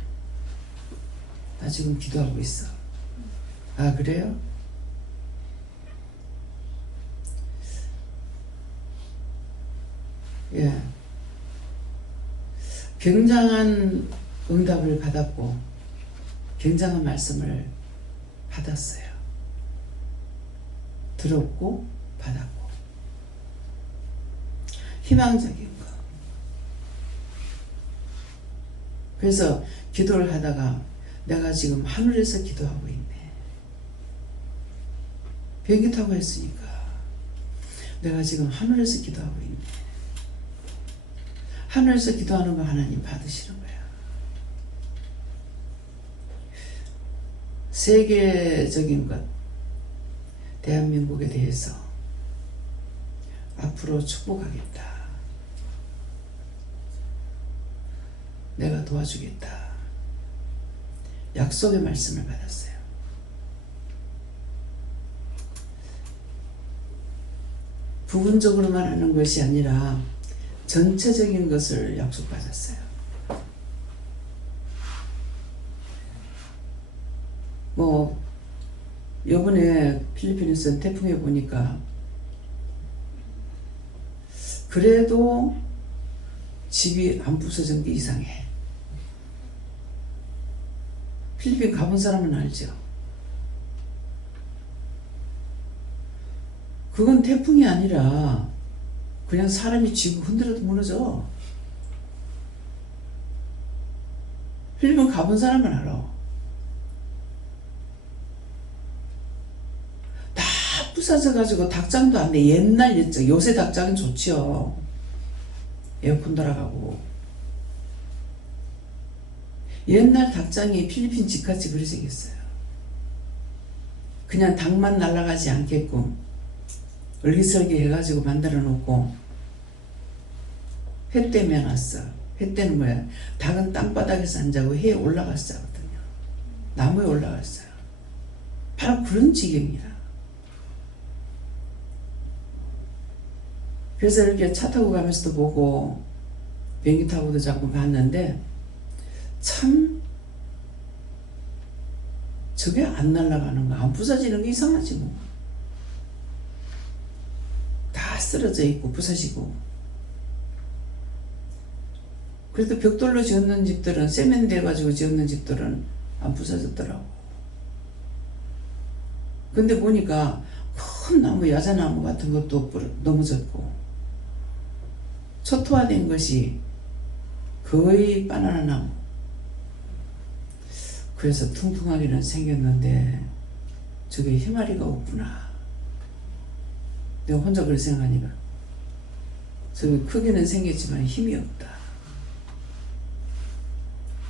나 지금 기도하고 있어. 아, 그래요? 예. 굉장한 응답을 받았고, 굉장한 말씀을 받았어요. 들었고, 받았고. 희망적인 거. 그래서 기도를 하다가 내가 지금 하늘에서 기도하고 있네. 비행기 타고 했으니까 내가 지금 하늘에서 기도하고 있네. 하늘에서 기도하는 거 하나님 받으시는 거야. 세계적인 것, 대한민국에 대해서 앞으로 축복하겠다. 내가 도와주겠다. 약속의 말씀을 받았어요. 부분적으로만 하는 것이 아니라 전체적인 것을 약속받았어요. 뭐 요번에 필리핀에서 태풍에 보니까 그래도 집이 안 부서진 게 이상해. 필리핀 가본 사람은 알죠. 그건 태풍이 아니라 그냥 사람이 쥐고 흔들어도 무너져. 필리핀 가본 사람은 알아. 다 부서져가지고 닭장도 안 돼. 옛날 옛적. 요새 닭장은 좋지요. 에어컨 돌아가고. 옛날 닭장이 필리핀 집같이 그리 생겼어요. 그냥 닭만 날아가지 않게끔 얼기설기 해가지고 만들어 놓고 회 때문에 놨어. 회 때는 뭐야? 닭은 땅바닥에서 안 자고 해에 올라가서 자거든요. 나무에 올라갔어요. 바로 그런 지경이야. 그래서 이렇게 차 타고 가면서도 보고 비행기 타고도 자꾸 봤는데 참 저게 안 날아가는 거, 안 부서지는 게 이상하지 뭐. 다 쓰러져 있고 부서지고. 그래도 벽돌로 지었는 집들은, 세면대 가지고 지었는 집들은 안 부서졌더라고. 근데 보니까 큰 나무, 야자나무 같은 것도 넘어졌고, 초토화된 것이 거의 바나나 나무. 그래서 퉁퉁하게는 생겼는데 저게 희마리가 없구나. 내가 혼자 그렇게 생각하니까 저게 크게는 생겼지만 힘이 없다.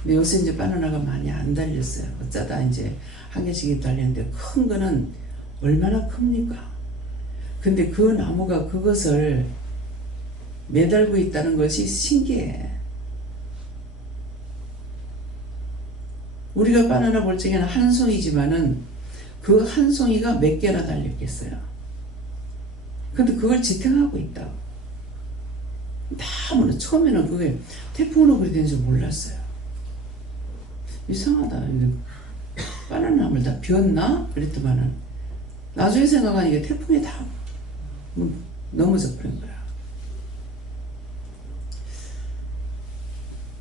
근데 요새 이제 바나나가 많이 안 달렸어요. 어쩌다 이제 한 개씩 달렸는데 큰 거는 얼마나 큽니까? 근데 그 나무가 그것을 매달고 있다는 것이 신기해. 우리가 바나나 볼 적에는 한 송이지만은 그 한 송이가 몇 개나 달렸겠어요. 근데 그걸 지탱하고 있다고. 나무는 처음에는 그게 태풍으로 그렇게 된 줄 몰랐어요. 이상하다. 바나나 나무를 다 비웠나? 그랬더만은 나중에 생각하니까 태풍에 다 넘어져 버린 거야.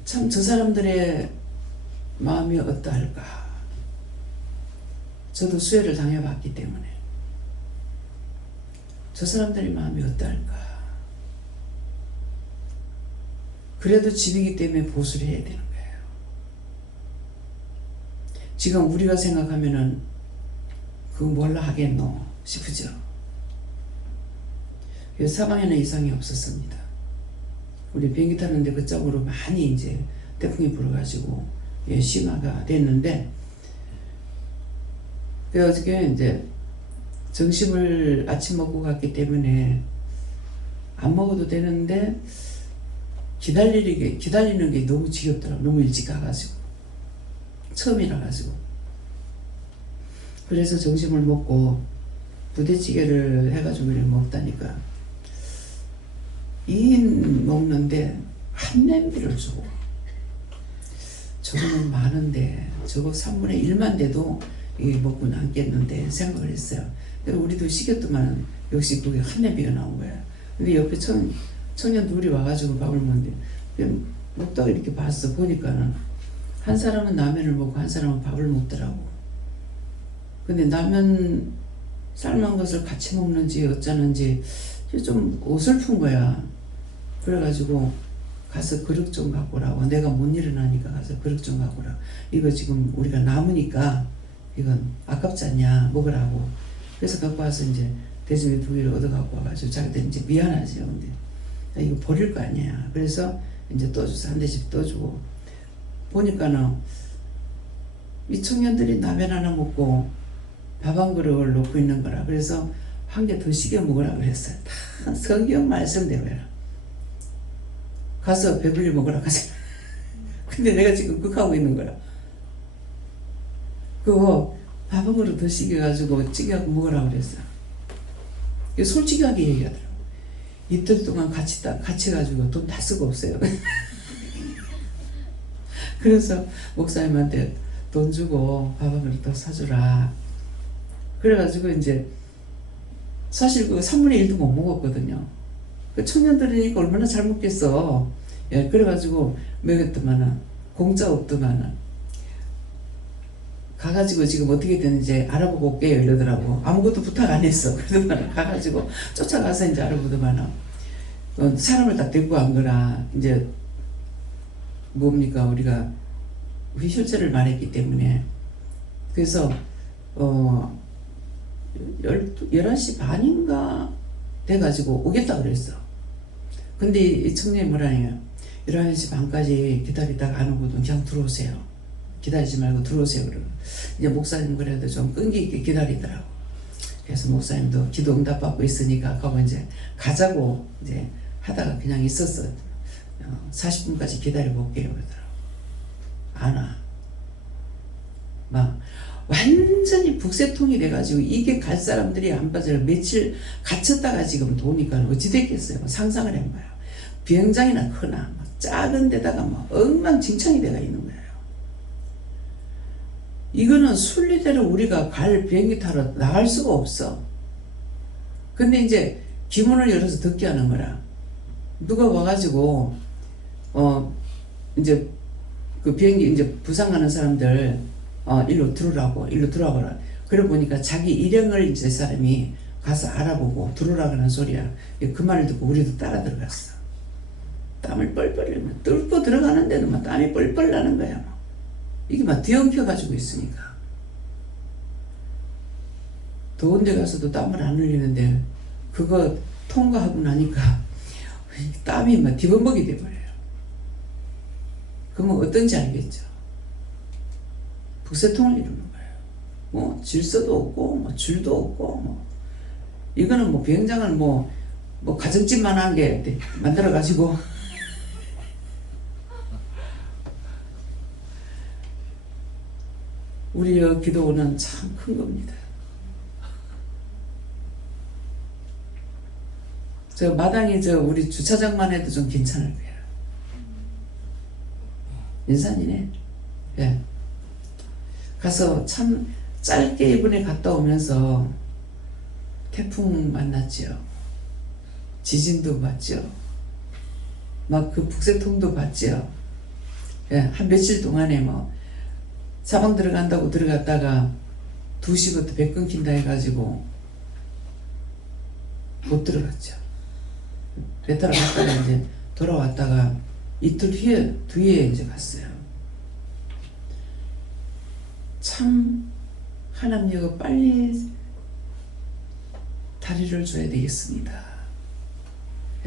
참 저 사람들의 마음이 어떠할까? 저도 수혜를 당해봤기 때문에 저 사람들의 마음이 어떠할까? 그래도 집이기 때문에 보수를 해야 되는 거예요. 지금 우리가 생각하면은 그거 뭘라 하겠노 싶으죠. 사방에는 이상이 없었습니다. 우리 비행기 타는데 그쪽으로 많이 이제 태풍이 불어가지고 심화가 됐는데, 어저께 이제 점심을 아침 먹고 갔기 때문에 안 먹어도 되는데 기다리는 게 너무 지겹더라고. 너무 일찍 가가지고 처음이라 가지고. 그래서 점심을 먹고 부대찌개를 해가지고 먹다니까 2인 먹는데 한 냄비를 주고, 저거는 많은데 저거 3분의 1만 돼도 먹고 남겠는데 생각을 했어요. 근데 우리도 시켰더만 역시 그게 한 냄비가 나온 거야. 근데 옆에 청년 둘이 와가지고 밥을 먹는데 먹다가 이렇게 봤어. 보니까는 한 사람은 라면을 먹고 한 사람은 밥을 먹더라고. 근데 라면 삶은 것을 같이 먹는지 어쩌는지 좀 어설픈 거야. 그래가지고 가서 그릇 좀 갖고 오라고. 내가 못 일어나니까 가서 그릇 좀 갖고 오라고. 이거 지금 우리가 남으니까 이건 아깝지 않냐 먹으라고. 그래서 갖고 와서 이제 대중의 2개를 얻어 갖고 와가지고 자기들 이제 미안하죠. 근데 이거 버릴 거 아니야. 그래서 이제 또 줘서 한 대씩 또 주고 보니까는 이 청년들이 라면 하나 먹고 밥 한 그릇을 놓고 있는 거라. 그래서 한 개 더 시켜 먹으라 그랬어요. 다 성경 말씀대로야. 가서 배불리 먹으라 가자. 근데 내가 지금 극하고 있는 거라. 그거 밥 한 그릇 더 시켜가지고 찌개하고 먹으라 그랬어. 솔직하게 얘기하더라고. 이틀 동안 같이 가지고 돈 다 쓰고 없어요. 그래서 목사님한테 돈 주고 밥 한 그릇 더 사주라. 그래가지고 이제 사실 그 3분의 1도 못 먹었거든요. 그 청년들이니까 얼마나 잘 먹겠어. 예, 그래가지고 먹였더만은 공짜 없더만은 가가지고 지금 어떻게 되는지 알아보고 올게요 이러더라고. 아무것도 부탁 안 했어. 그러더만은 가가지고 쫓아가서 이제 알아보더만은 사람을 딱 데리고 간 거라. 이제 뭡니까 우리가 휘실제를 말했기 때문에 그래서 11시 반인가 돼가지고 오겠다 그랬어. 근데 이 청년이 뭐라냐 11시 반까지 기다리다가 안 오거든. 그냥 들어오세요. 기다리지 말고 들어오세요. 그러고 이제 목사님 그래도 좀 끈기 있게 기다리더라고. 그래서 목사님도 기도 응답 받고 있으니까 가고 이제 가자고 이제 하다가 그냥 있었어. 40분까지 기다려볼게요 그러더라고. 안 와. 막 완전히 북새통이 돼가지고 이게 갈 사람들이 안 빠져. 며칠 갇혔다가 지금 도니까 어찌 됐겠어요. 상상을 해봐요. 비행장이나 크나 막 작은 데다가 막 엉망진창이 돼가 있는 거예요. 이거는 순리대로 우리가 갈 비행기 타러 나갈 수가 없어. 근데 이제 기문을 열어서 듣게 하는 거라. 누가 와가지고 이제 그 비행기 이제 부산 가는 사람들 일로 들어오라고 그래 보니까 자기 일행을 이제 사람이 가서 알아보고 들어오라고 하는 소리야. 그 말을 듣고 우리도 따라 들어갔어. 땀을 뻘뻘 흘리면 뚫고 들어가는데도 막 땀이 뻘뻘 나는 거야. 막. 이게 막 뒤엉켜 가지고 있으니까 더운 데 가서도 땀을 안 흘리는데 그거 통과하고 나니까 땀이 막 뒤범벅이 돼버려요. 그러면 어떤지 알겠죠? 북새통을 이루는 거예요. 뭐 질서도 없고 뭐 줄도 없고 뭐 이거는 뭐 비행장을 뭐 가정집만한 게 만들어 가지고 우리의 기도는 참 큰 겁니다. 저 마당에 우리 주차장만 해도 좀 괜찮을 거야. 인산이네. 예. 가서 참 짧게 이번에 갔다 오면서 태풍 만났죠. 지진도 봤죠. 막 그 북새통도 봤죠. 예, 한 며칠 동안에 뭐 사방 들어간다고 들어갔다가 2시부터 배 끊긴다 해가지고 못 들어갔죠. 배 타러 갔다가 이제 돌아왔다가 이틀 뒤에 이제 갔어요. 참 하나님이가 빨리 다리를 줘야 되겠습니다.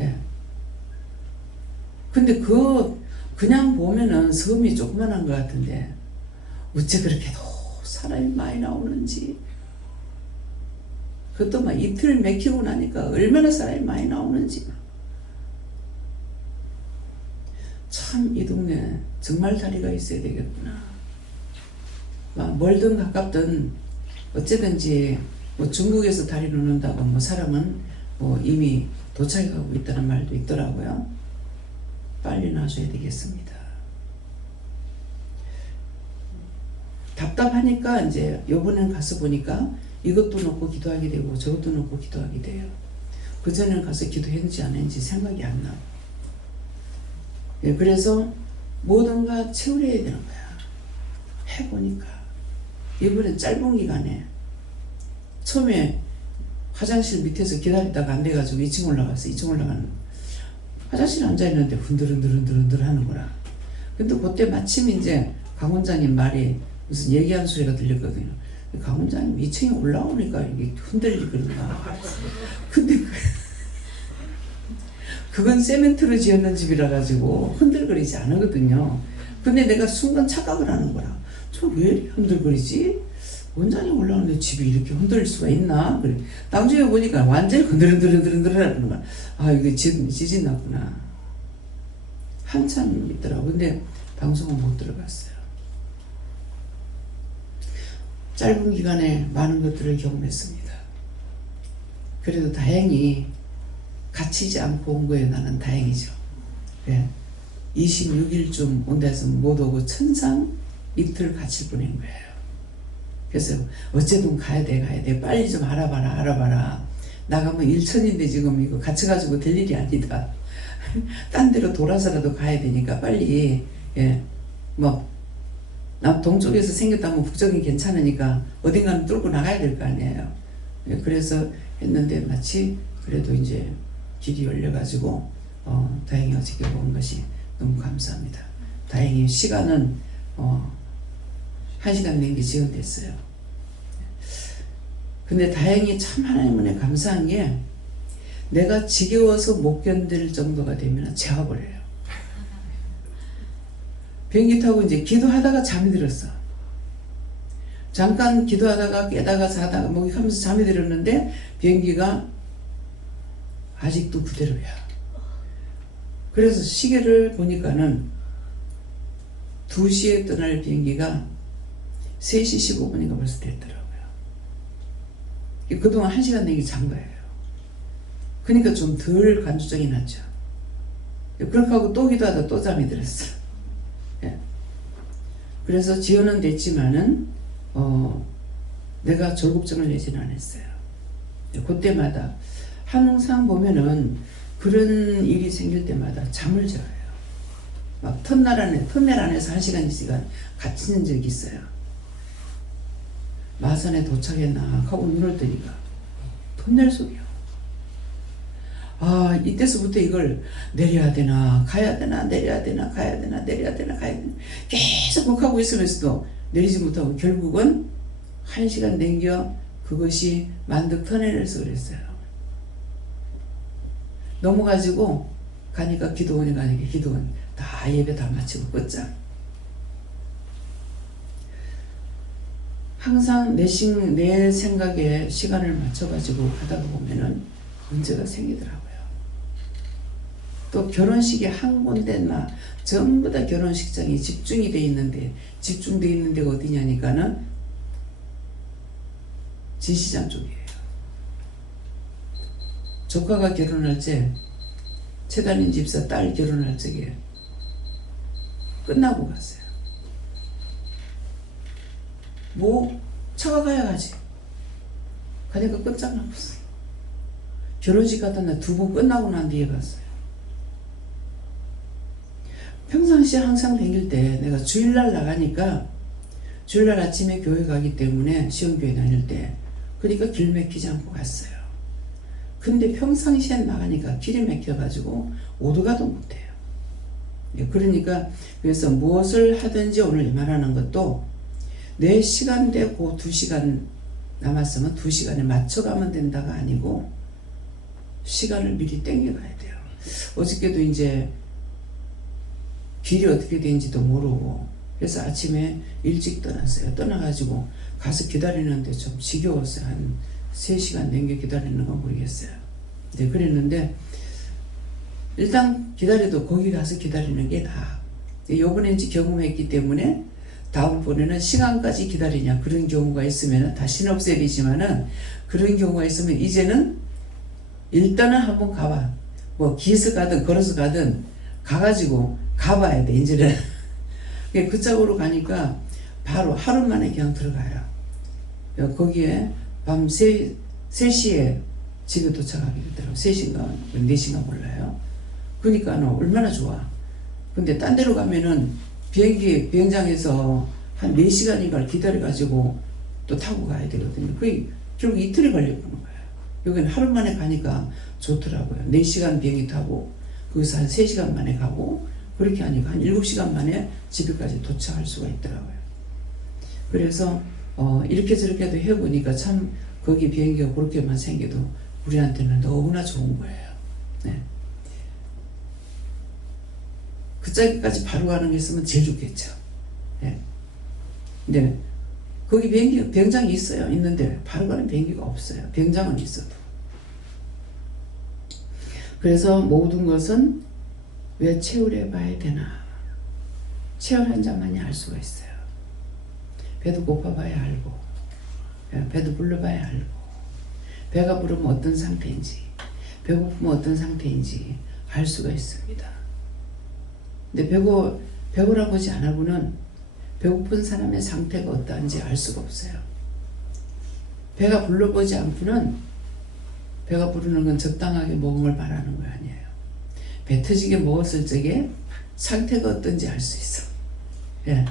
예. 근데 그냥 보면은 섬이 조그만한 것 같은데 어째 그렇게도 사람이 많이 나오는지. 그것도 막 이틀 맥히고 나니까 얼마나 사람이 많이 나오는지. 참 이 동네 정말 다리가 있어야 되겠구나. 막 멀든 가깝든 어쨌든지 뭐 중국에서 다리 놓는다고 뭐 사람은 뭐 이미 도착하고 있다는 말도 있더라고요. 빨리 놔줘야 되겠습니다. 답답하니까 이제 요번엔 가서 보니까 이것도 놓고 기도하게 되고 저것도 놓고 기도하게 돼요. 그전에는 가서 기도했는지 안 했는지 생각이 안 나. 예, 그래서 뭐든가 채우려야 되는 거야. 해보니까 이번엔 짧은 기간에 처음에 화장실 밑에서 기다리다가 안 돼가지고 2층 올라갔어. 2층 올라가는 화장실에 앉아있는데 흔들흔들 하는 거라. 근데 그때 마침 이제 강 원장님 말이 무슨 얘기하는 소리가 들렸거든요. 강 원장님 2층에 올라오니까 이게 흔들리거든요. 근데 그건 세멘트로 지었는 집이라 가지고 흔들거리지 않거든요. 근데 내가 순간 착각을 하는 거야. 저 왜 이렇게 흔들거리지? 원장님 올라오는데 집이 이렇게 흔들릴 수가 있나? 그래. 나중에 보니까 완전히 흔들흔들흔들흔들하는 거야. 아, 이게 지진 났구나. 한참 있더라고. 근데 방송은 못 들어갔어요. 짧은 기간에 많은 것들을 경험했습니다. 그래도 다행히 갇히지 않고 온 거에 나는 다행이죠. 네. 26일쯤 온다 해서 못 오고 천상 이틀 같이 보낸 거예요. 그래서 어쨌든 가야 돼. 빨리 좀 알아봐라. 나가면 일천인데 지금 이거 갇혀가지고 될 일이 아니다. 딴 데로 돌아서라도 가야 되니까 빨리, 예, 뭐, 동쪽에서 생겼다면 북쪽이 괜찮으니까 어딘가는 뚫고 나가야 될 거 아니에요. 예, 그래서 했는데 마치 그래도 이제 길이 열려가지고, 다행히 어저께 온 것이 너무 감사합니다. 다행히 시간은, 1시간 낸 게 지연됐어요. 근데 다행히 참 하나님 은혜 감사한 게 내가 지겨워서 못 견딜 정도가 되면 재워버려요. 비행기 타고 이제 기도하다가 잠이 들었어. 잠깐 기도하다가 깨다가 자다가 뭐 하면서 잠이 들었는데 비행기가 아직도 그대로야. 그래서 시계를 보니까는 2시에 떠날 비행기가 3시 15분인가 벌써 됐더라고요. 그동안 1시간 내기 잔 거예요. 그러니까 좀 덜 간주증이 났죠. 그렇게 하고 또 기도하다 또 잠이 들었어. 예. 그래서 지연은 됐지만은 내가 졸급증을 내지는 않았어요. 그때마다 항상 보면은 그런 일이 생길 때마다 잠을 자요. 막 터널 안에서 1시간, 2시간 갇히는 적이 있어요. 마산에 도착했나 하고 눈을 뜨니까 터널 속이요. 아, 이때서부터 이걸 내려야 되나 가야 되나 내려야 되나 가야 되나 내려야 되나 가야 되나 계속 하고 있으면서도 내리지 못하고 결국은 1시간 넘겨 그것이 만득 터널에서 그랬어요. 넘어가지고 가니까 기도원에 가니까 기도원 다 예배 다 마치고 끝장. 항상 내 생각에 시간을 맞춰가지고 하다가 보면은 문제가 생기더라고요. 또 결혼식이 한 군데나 전부 다 결혼식장이 집중이 돼 있는데 집중돼 있는 데가 어디냐니까는 진시장 쪽이에요. 조카가 결혼할 때 최단인 집사 딸 결혼할 적에 끝나고 갔어요. 뭐 차가 가야 가지. 가니까 끝장났어. 결혼식 갔던 날 2번 끝나고 난 뒤에 갔어요. 평상시에 항상 다닐 때 내가 주일날 나가니까 주일날 아침에 교회 가기 때문에 시험교회 다닐 때 그러니까 길 막히지 않고 갔어요. 근데 평상시에 나가니까 길이 막혀가지고 오도가도 못해요. 그러니까 그래서 무엇을 하든지 오늘 말하는 것도 내 시간대 그 2시간 남았으면 2시간에 맞춰가면 된다가 아니고 시간을 미리 땡겨가야 돼요. 어저께도 이제 길이 어떻게 되는지도 모르고 그래서 아침에 일찍 떠났어요. 떠나가지고 가서 기다리는데 좀 지겨웠어요. 한 3시간 넘겨 기다리는 거 모르겠어요. 네, 그랬는데 일단 기다려도 거기 가서 기다리는 게 나아. 요번에 이제 경험했기 때문에 다음번에는 시간까지 기다리냐 그런 경우가 있으면 다시는 없어야 되지만은 그런 경우가 있으면 이제는 일단은 한번 가봐. 뭐 기어서 가든 걸어서 가든 가가지고 가봐야 돼 이제는. 그 짝으로 가니까 바로 하루 만에 그냥 들어가요. 거기에 밤 3시에 집에 도착하게 되더라고요. 3시인가 4시인가 몰라요. 그러니까 얼마나 좋아. 근데 딴 데로 가면은 비행장에서 한 4시간인가 기다려가지고 또 타고 가야 되거든요. 그게 결국 이틀이 걸려보는 거예요. 여기는 하루 만에 가니까 좋더라고요. 4시간 비행기 타고 거기서 한 3시간 만에 가고 그렇게 하니까 한 7시간 만에 집에까지 도착할 수가 있더라고요. 그래서 이렇게 저렇게도 해보니까 참 거기 비행기가 그렇게만 생겨도 우리한테는 너무나 좋은 거예요. 네. 그 자리까지 바로 가는 게 있으면 제일 좋겠죠. 네. 근데 거기 비행장이 있어요. 있는데 바로 가는 비행기가 없어요. 비행장은 있어도. 그래서 모든 것은 왜 체울해 봐야 되나? 체울한 자만이 알 수가 있어요. 배도 고파봐야 알고, 배도 불러봐야 알고, 배가 부르면 어떤 상태인지, 배고프면 어떤 상태인지 알 수가 있습니다. 근데 배고라 보지 않으고는 배고픈 사람의 상태가 어떠한지 알 수가 없어요. 배가 불러보지 않고는 배가 부르는 건 적당하게 먹은 걸 말하는 거 아니에요. 배 터지게 먹었을 적에 상태가 어떤지 알 수 있어. 예.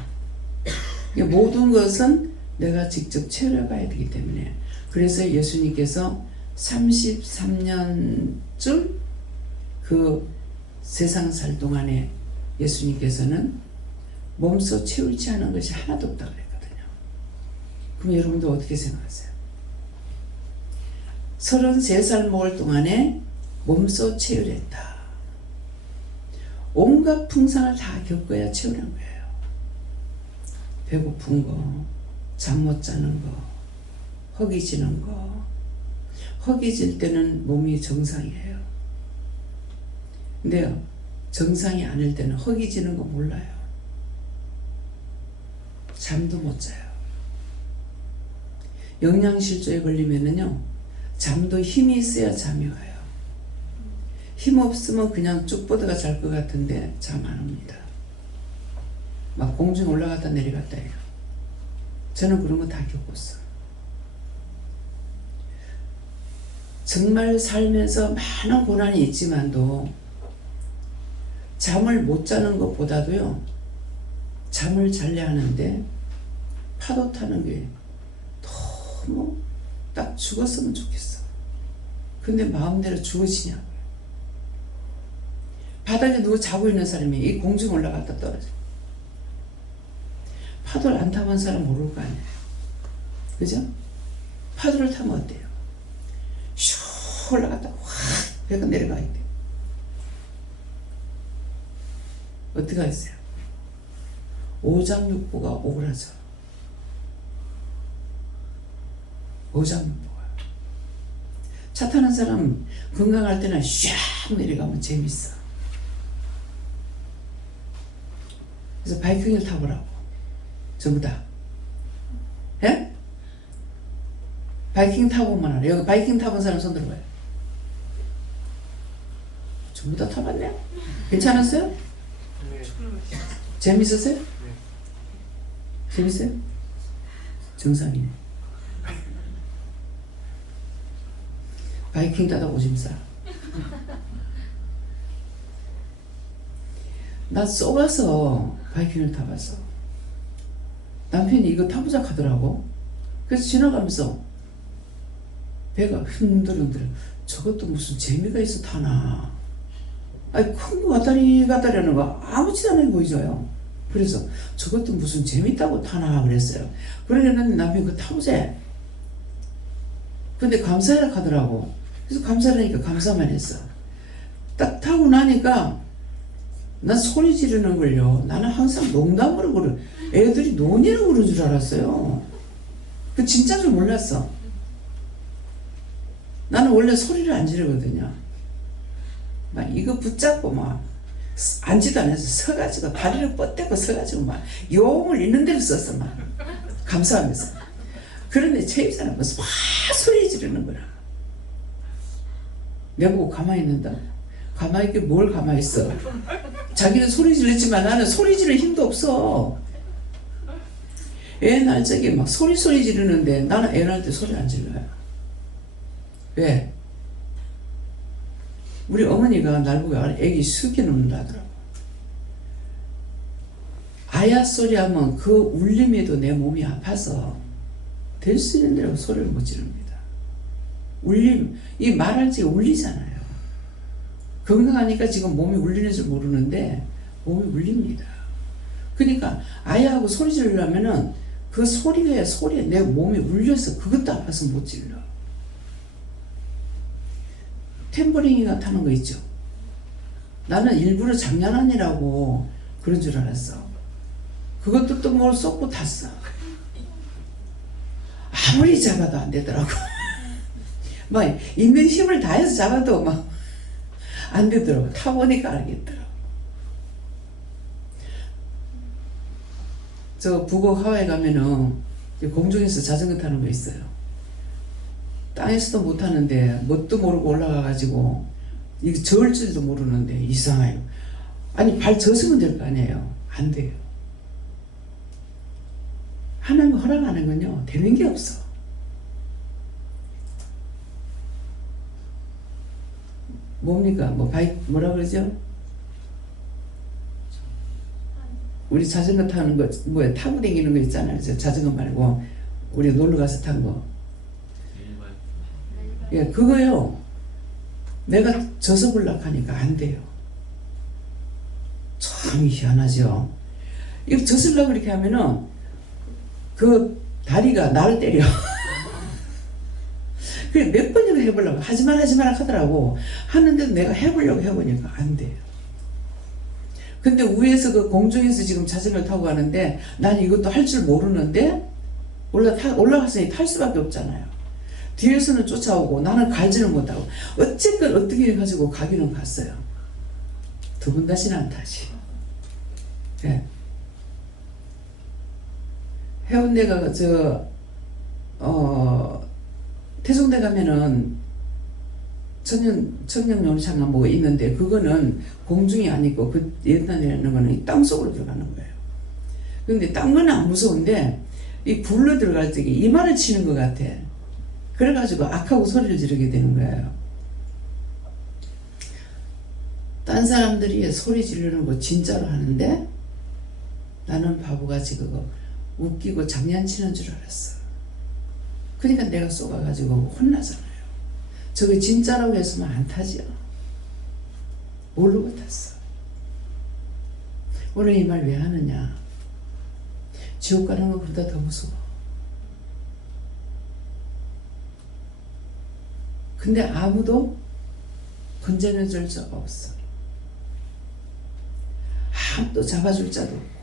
모든 것은 내가 직접 체험해 봐야 되기 때문에, 그래서 예수님께서 33년쯤 그 세상 살 동안에 예수님께서는 몸소 채울지 않은 것이 하나도 없다고 그랬거든요. 그럼 여러분들 어떻게 생각하세요? 33살 먹을 동안에 몸소 채울했다. 온갖 풍상을 다 겪어야 채우는 거예요. 배고픈 거, 잠 못 자는 거, 허기지는 거. 허기질 때는 몸이 정상이에요. 근데요, 정상이 아닐 때는 허기지는 거 몰라요. 잠도 못 자요. 영양실조에 걸리면은요, 잠도 힘이 있어야 잠이 와요. 힘 없으면 그냥 쭉 뻗어가 잘 것 같은데 잠 안 옵니다. 막 공중에 올라갔다 내려갔다 해요. 저는 그런 거 다 겪었어. 정말 살면서 많은 고난이 있지만도 잠을 못 자는 것보다도요, 잠을 잘려 하는데 파도 타는 게 너무 딱 죽었으면 좋겠어. 근데 마음대로 죽어지냐고요. 바닥에 누워 자고 있는 사람이 이 공중에 올라갔다 떨어져. 파도를 안 타본 사람 모를 거 아니에요. 그죠? 파도를 타면 어때요? 슉 올라갔다 확 배가 내려가 있대. 어떻게 하겠어요? 오장육부가 오그라져. 오장육부가. 차 타는 사람 건강할 때는 샥 내려가면 재밌어. 그래서 바이킹을 타보라고. 전부 다. 예? 바이킹 타보면 알아. 여기 바이킹 타본 사람 손 들어봐요. 전부 다 타봤네요. 괜찮았어요? 네. 재밌었어요? 네. 재밌어요? 정상이네. 바이킹 타다 오줌 싸. 나 쏘가서 바이킹을 타봤어. 남편이 이거 타보자 하더라고. 그래서 지나가면서 배가 흔들흔들. 저것도 무슨 재미가 있어 타나. 아니 큰 거 왔다리 갔다리 하는 거 아무렇지도 않게 보이죠요. 그래서 저것도 무슨 재밌다고 타나 그랬어요. 그러려는 남편이 그거 타보자. 근데 감사해라 하더라고. 그래서 감사하니까 감사만 했어. 딱 타고 나니까 난 소리 지르는 걸요. 나는 항상 농담으로 그래. 애들이 논의라고 그런 줄 알았어요. 그 진짜 줄 몰랐어. 나는 원래 소리를 안 지르거든요. 막 이거 붙잡고 막 앉지도 않아서 서가지고 다리를 뻗대고 서가지고 막 용을 있는 대로 썼어 막 감사하면서. 그런데 최입사는 무슨 막 소리 지르는 거라. 내보고 가만히 있는다. 가만히 있게 뭘 가만히 있어. 자기는 소리 질렀지만 나는 소리 지를 힘도 없어. 애 낳을 적에 막 소리 지르는데 나는 애 낳을 때 소리 안 질러요. 왜? 우리 어머니가 날 보고 애기 숙여놓는다 하더라고. 아야 소리 하면 그 울림에도 내 몸이 아파서 될 수 있는 대로 소리를 못 지릅니다. 울림, 이 말할 적에 울리잖아요. 건강하니까 지금 몸이 울리는 줄 모르는데 몸이 울립니다. 그러니까 아야하고 소리 지르려면은 그 소리에 내 몸이 울려서 그것도 아파서 못 질러. 탬버링이가 타는 거 있죠. 나는 일부러 장난하느라고 그런 줄 알았어. 그것도 또 뭘 쏟고 탔어. 아무리 잡아도 안 되더라고. 막 있는 힘을 다해서 잡아도 막 안 되더라고. 타보니까 알겠더라고. 저 북옥 하와이 가면은 공중에서 자전거 타는 거 있어요. 땅에서도 못 타는데 뭣도 모르고 올라가가지고 이거 저을 줄도 모르는데 이상해요. 아니 발 젖으면 될 거 아니에요. 안 돼요. 하나님 허락하는 건요 되는 게 없어. 뭡니까? 뭐 바이크 뭐라 그러죠? 우리 자전거 타는 거 뭐야 타고 다니는 거 있잖아요. 저 자전거 말고 우리 놀러 가서 탄 거. 예, 그거요. 내가 져서 볼락하니까 안 돼요. 참 희한하죠. 이거 져으려고 그렇게 하면은 그 다리가 나를 때려. 그래 몇 번이나 해보려고 하지 마라 하더라고. 하는데 내가 해보려고 해보니까 안 돼요. 근데 위에서 그 공중에서 지금 자전거 타고 가는데 난 이것도 할 줄 모르는데 올라갔으니 탈 수밖에 없잖아요. 뒤에서는 쫓아오고 나는 갈지는 못하고 어쨌든 어떻게 해가지고 가기는 갔어요. 두 번 다시는 안 타지. 네. 해운대가 태종대 가면은 천년용창가 뭐 있는데 그거는 공중이 아니고 그 옛날에는 거는 땅 속으로 들어가는 거예요. 근데 딴 거는 안 무서운데 이 불로 들어갈 때 이마를 치는 것 같아. 그래가지고 악하고 소리를 지르게 되는 거예요. 딴 사람들이 소리 지르는 거 진짜로 하는데 나는 바보같이 그거 웃기고 장난치는 줄 알았어. 그러니까 내가 쏘가가지고 혼나잖아요. 저게 진짜라고 했으면 안 타지요. 모르고 탔어. 오늘 이 말 왜 하느냐. 지옥 가는 것보다 더 무서워. 근데 아무도 건져내줄 자가 없어. 아무도 잡아줄 자도 없고.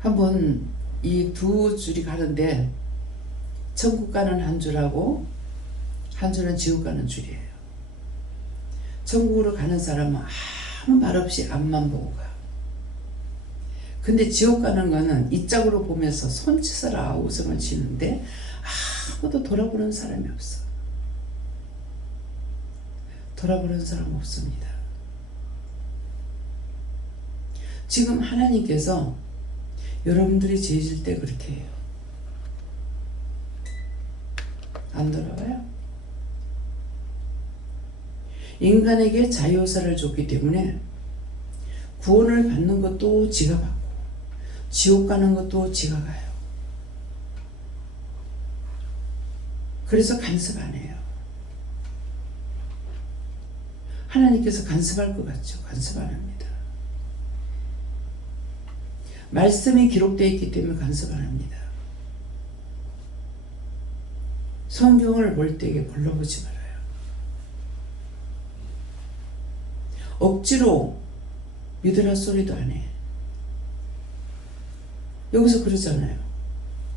한번 이 두 줄이 가는데 천국 가는 한 줄하고 한 줄은 지옥 가는 줄이에요. 천국으로 가는 사람은 아무 말 없이 앞만 보고 가. 근데 지옥 가는 거는 이 짝으로 보면서 손짓을 웃음을 치는데 아무도 돌아보는 사람이 없어. 돌아보는 사람 없습니다. 지금 하나님께서 여러분들이 죄질 때 그렇게 해요. 안 돌아와요. 인간에게 자유의사를 줬기 때문에 구원을 받는 것도 지가 받고 지옥 가는 것도 지가 가요. 그래서 간섭 안 해요. 하나님께서 간섭할 것 같죠? 간섭 안 합니다. 말씀이 기록되어 있기 때문에 간섭 안 합니다. 성경을 볼 때에 벌러보지 말아요. 억지로 믿으라 소리도 안 해. 여기서 그러잖아요.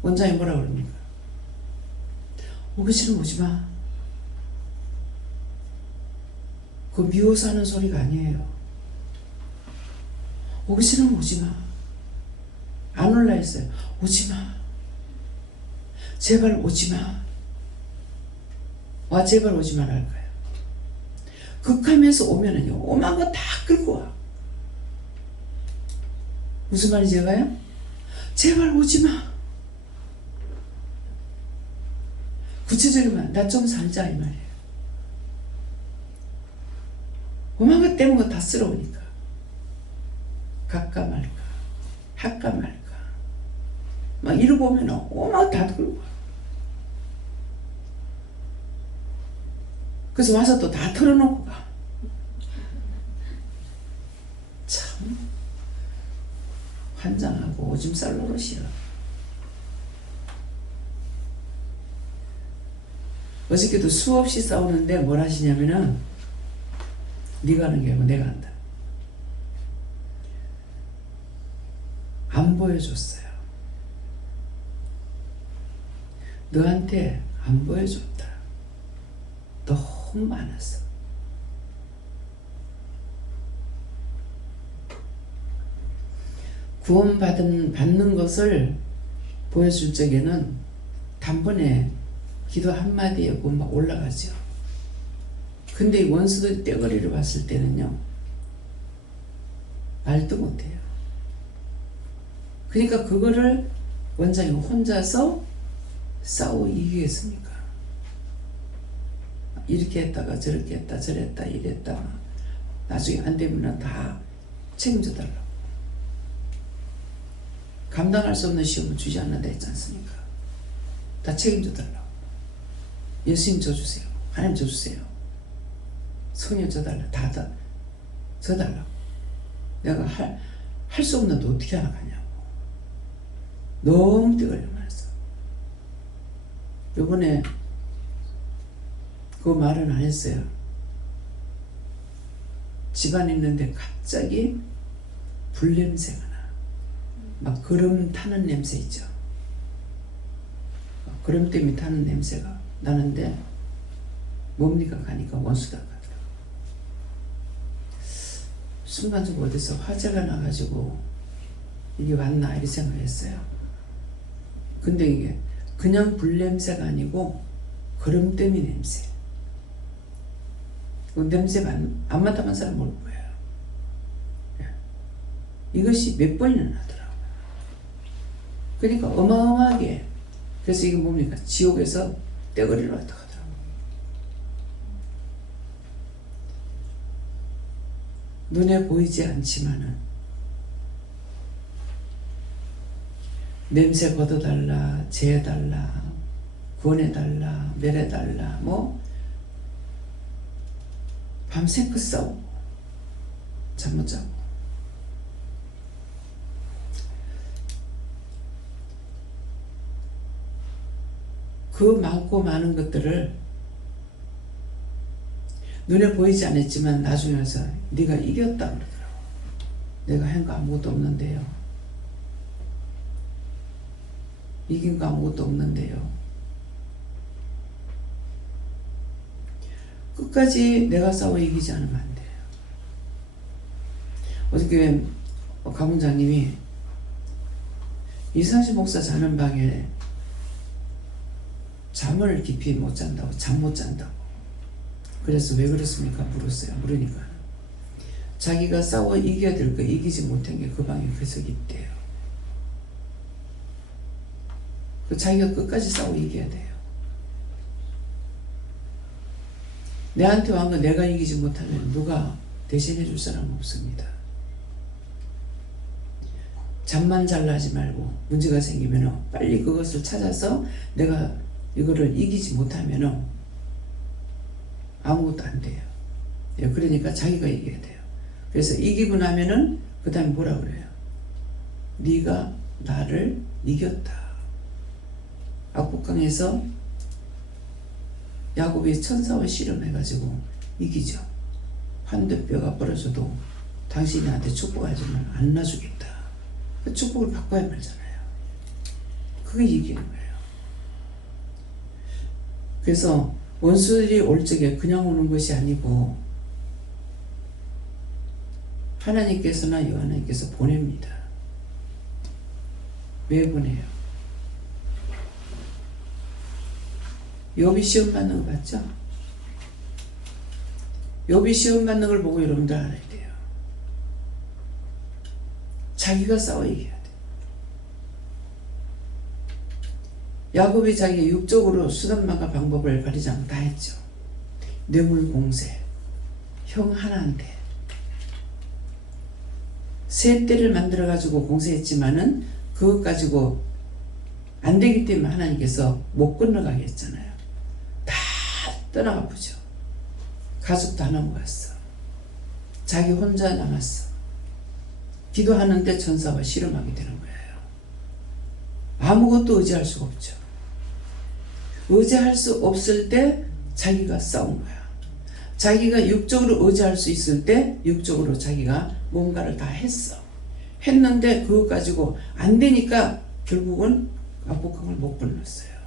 원장이 뭐라 그럽니까? 오기 싫으면 오지 마. 그거 미워서 하는 소리가 아니에요. 오기 싫으면 오지 마. 안 올라 했어요. 오지 마. 제발 오지 마. 와 제발 오지 말할 거야. 극하면서 오면은요 오만 거 다 끌고 와. 무슨 말인지 제가요? 제발 오지 마. 구체적이면 나 좀 살자 이 말이에요. 오만 거 때문에 다 쓸어오니까 갈까 말까 할까 말까 막 이러고 오면 오만 거 다 끌고 와. 그래서 와서 또 다 털어놓고 가. 참 환장하고 오줌 쌀 노릇이야. 어저께도 수없이 싸우는데 뭘 하시냐면은 네가 하는 게 아니고 내가 한다. 안 보여줬어요. 너한테 안 보여줬다. 너무 많았어. 받는 것을 보여줄 적에는 단번에 기도 한마디에 막 올라가죠. 근데 이 원수들 떼거리를 봤을 때는요, 말도 못해요. 그러니까 그거를 원장이 혼자서 싸워 이기겠습니까? 이렇게 했다가 저렇게 했다 저랬다 이랬다 나중에 안 되면 다 책임져 달라고. 감당할 수 없는 시험을 주지 않는다 했지 않습니까? 다 책임져 달라고. 예수님 져주세요. 하나님 져주세요. 성령 져달라. 다 져달라고. 내가 할 수 없는데 어떻게 하나 가냐고. 너무 떼걸리만 했어. 요번에 그 말은 안 했어요. 집안 있는데 갑자기 불냄새가 나. 막 거름 타는 냄새 있죠. 거름 때문에 타는 냄새가 나는데 뭡니까 가니까 원수다 가더라고. 순간적으로 어디서 화재가 나가지고 이게 왔나 이렇게 생각했어요. 근데 이게 그냥 불냄새가 아니고 거름 때문에 냄새. 그 냄새가 안 맡아본 사람 모를 거예요. 이것이 몇 번이나 나더라고요. 그러니까 어마어마하게. 그래서 이게 뭡니까? 지옥에서 떼거리를 왔다 하더라고요. 눈에 보이지 않지만은 냄새 걷어달라, 재달라, 구원해달라, 멸해달라, 뭐 밤새껏 싸우고 잠 못 자고. 그 많고 많은 것들을 눈에 보이지 않았지만 나중에 와서 네가 이겼다 그러더라고. 내가 한 거 아무것도 없는데요. 이긴 거 아무것도 없는데요. 끝까지 내가 싸워 이기지 않으면 안 돼요. 어저께 가문장님이 이상식 목사 자는 방에 잠을 깊이 못 잔다고, 잠 못 잔다고. 그래서 왜 그렇습니까? 물었어요. 물으니까 자기가 싸워 이겨야 될 거 이기지 못한 게 그 방에 계속 있대요. 자기가 끝까지 싸워 이겨야 돼요. 내한테 온 거 내가 이기지 못하면 누가 대신해 줄 사람 없습니다. 잠만 잘라 하지 말고 문제가 생기면 빨리 그것을 찾아서 내가 이거를 이기지 못하면 아무것도 안 돼요. 그러니까 자기가 이겨야 돼요. 그래서 이기고 나면은 그 다음에 뭐라 그래요? 네가 나를 이겼다. 악복강에서 야곱이 천사와 씨름해가지고 이기죠. 환대뼈가 부러져도 당신이 나한테 축복하지만 안 놔주겠다. 그 축복을 바꿔야 말잖아요. 그게 이기는 거예요. 그래서 원수들이 올 적에 그냥 오는 것이 아니고 하나님께서나 여호와님께서 보냅니다. 왜 보내요? 욥이 시험 받는 거 봤죠? 욥이 시험 받는 걸 보고 여러분들 알아야 돼요. 자기가 싸워 이겨야 돼. 야곱이 자기 육적으로 수단만과 방법을 가리지 않고 다 했죠. 뇌물 공세, 형 하나한테 세 떼를 만들어 가지고 공세했지만은 그것 가지고 안 되기 때문에 하나님께서 못 건너가게 했잖아요. 다 떠나가 보죠. 가족 다 넘어갔어. 자기 혼자 남았어. 기도하는데 천사와 씨름하게 되는 거예요. 아무것도 의지할 수가 없죠. 의지할 수 없을 때 자기가 싸운 거야. 자기가 육적으로 의지할 수 있을 때 육적으로 자기가 뭔가를 다 했어. 했는데 그거 가지고 안 되니까 결국은 압곡강을 못 건넜어요.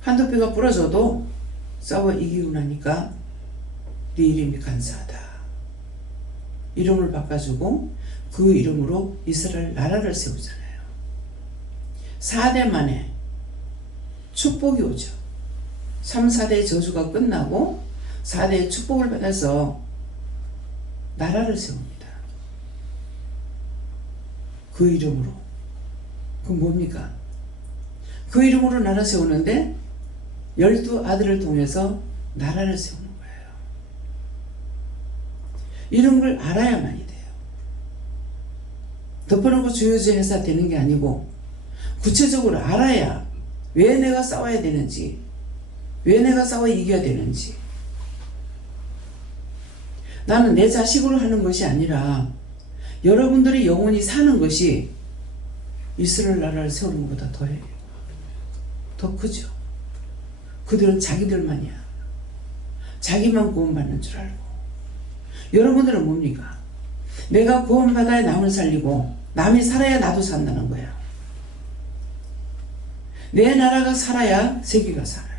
한두 뼈가 부러져도 싸워 이기고 나니까 네 이름이 간사하다. 이름을 바꿔주고 그 이름으로 이스라엘 나라를 세우잖아요. 4대 만에 축복이 오죠. 3, 4대 저주가 끝나고 4대의 축복을 받아서 나라를 세웁니다. 그 이름으로. 그건 뭡니까? 그 이름으로 나라 세우는데 12아들을 통해서 나라를 세우는 거예요. 이런 걸 알아야만이 돼요. 덮어놓고 주요지해서 되는 게 아니고 구체적으로 알아야 왜 내가 싸워야 되는지, 왜 내가 싸워 이겨야 되는지. 나는 내 자식으로 하는 것이 아니라 여러분들이 영원히 사는 것이 이스라엘 나라를 세우는 것보다 더해요. 더 크죠. 그들은 자기들만이야. 자기만 구원받는 줄 알고. 여러분들은 뭡니까? 내가 구원받아야 남을 살리고 남이 살아야 나도 산다는 거야. 내 나라가 살아야 세계가 살아요.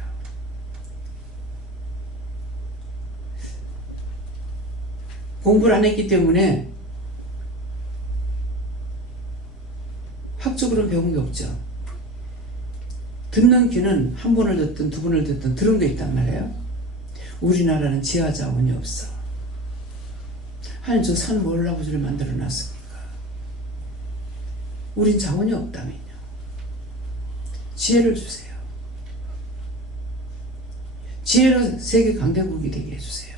공부를 안 했기 때문에 학적으로는 배운 게 없죠. 듣는 귀는 한 번을 듣든 두 번을 듣든 들은 게 있단 말이에요. 우리나라는 지하 자원이 없어. 하나님 저 산 뭐라고 저를 만들어 놨습니까? 우린 자원이 없다면요. 지혜를 주세요. 지혜로 세계 강대국이 되게 해주세요.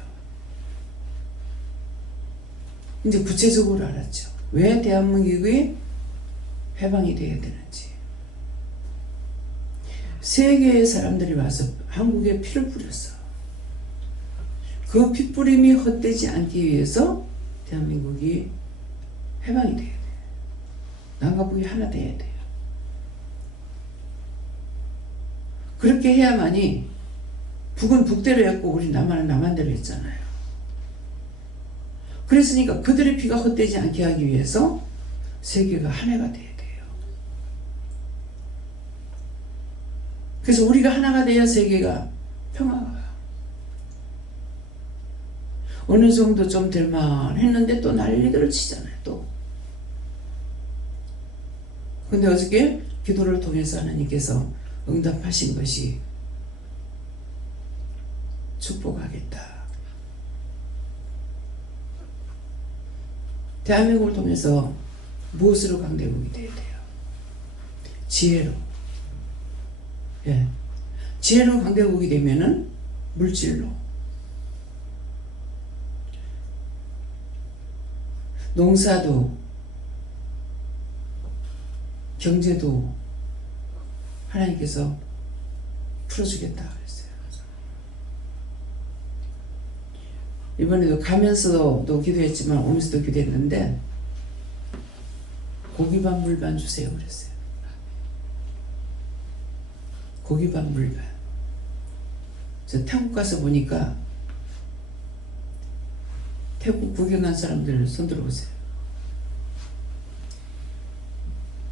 이제 구체적으로 알았죠. 왜 대한민국이 해방이 되어야 되는지. 세계의 사람들이 와서 한국에 피를 뿌렸어. 그 피뿌림이 헛되지 않기 위해서 대한민국이 해방이 돼야 돼요. 남과 북이 하나 돼야 돼요. 그렇게 해야만이 북은 북대로 했고 우리 남한은 남한대로 했잖아요. 그랬으니까 그들의 피가 헛되지 않게 하기 위해서 세계가 하나가 돼야 돼요. 그래서 우리가 하나가 돼야 세계가 평화가 와요. 어느 정도 좀 될만 했는데 또 난리들을 치잖아요. 또. 근데 어저께 기도를 통해서 하나님께서 응답하신 것이 축복하겠다. 대한민국을 통해서 무엇으로 강대국이 되어야 돼요? 지혜로. 예. 지혜로 강대국이 되면은 물질로. 농사도 경제도 하나님께서 풀어주겠다 그랬어요. 이번에도 가면서도 기도했지만 오면서도 기도했는데 고기 반 물 반 주세요 그랬어요. 고기 반 물 반. 저 태국 가서 보니까 태국 구경한 사람들 손 들어보세요.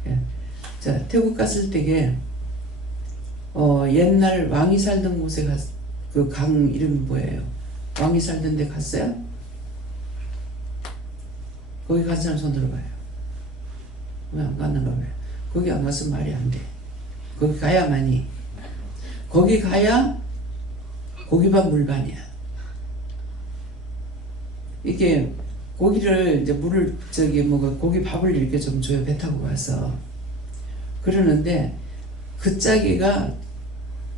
예. 자, 태국 갔을 때에 옛날 왕이 살던 곳에 그 강 이름이 뭐예요? 왕이 살던 데 갔어요? 거기 간 사람 손 들어봐요. 왜 안 갔는가 봐요. 거기 안 가서 말이 안 돼. 거기 가야만이. 거기 가야 고기반 물반이야. 이게 고기를 이제 물을 고기 밥을 이렇게 좀 줘요. 배 타고 가서. 그러는데 그 짜기가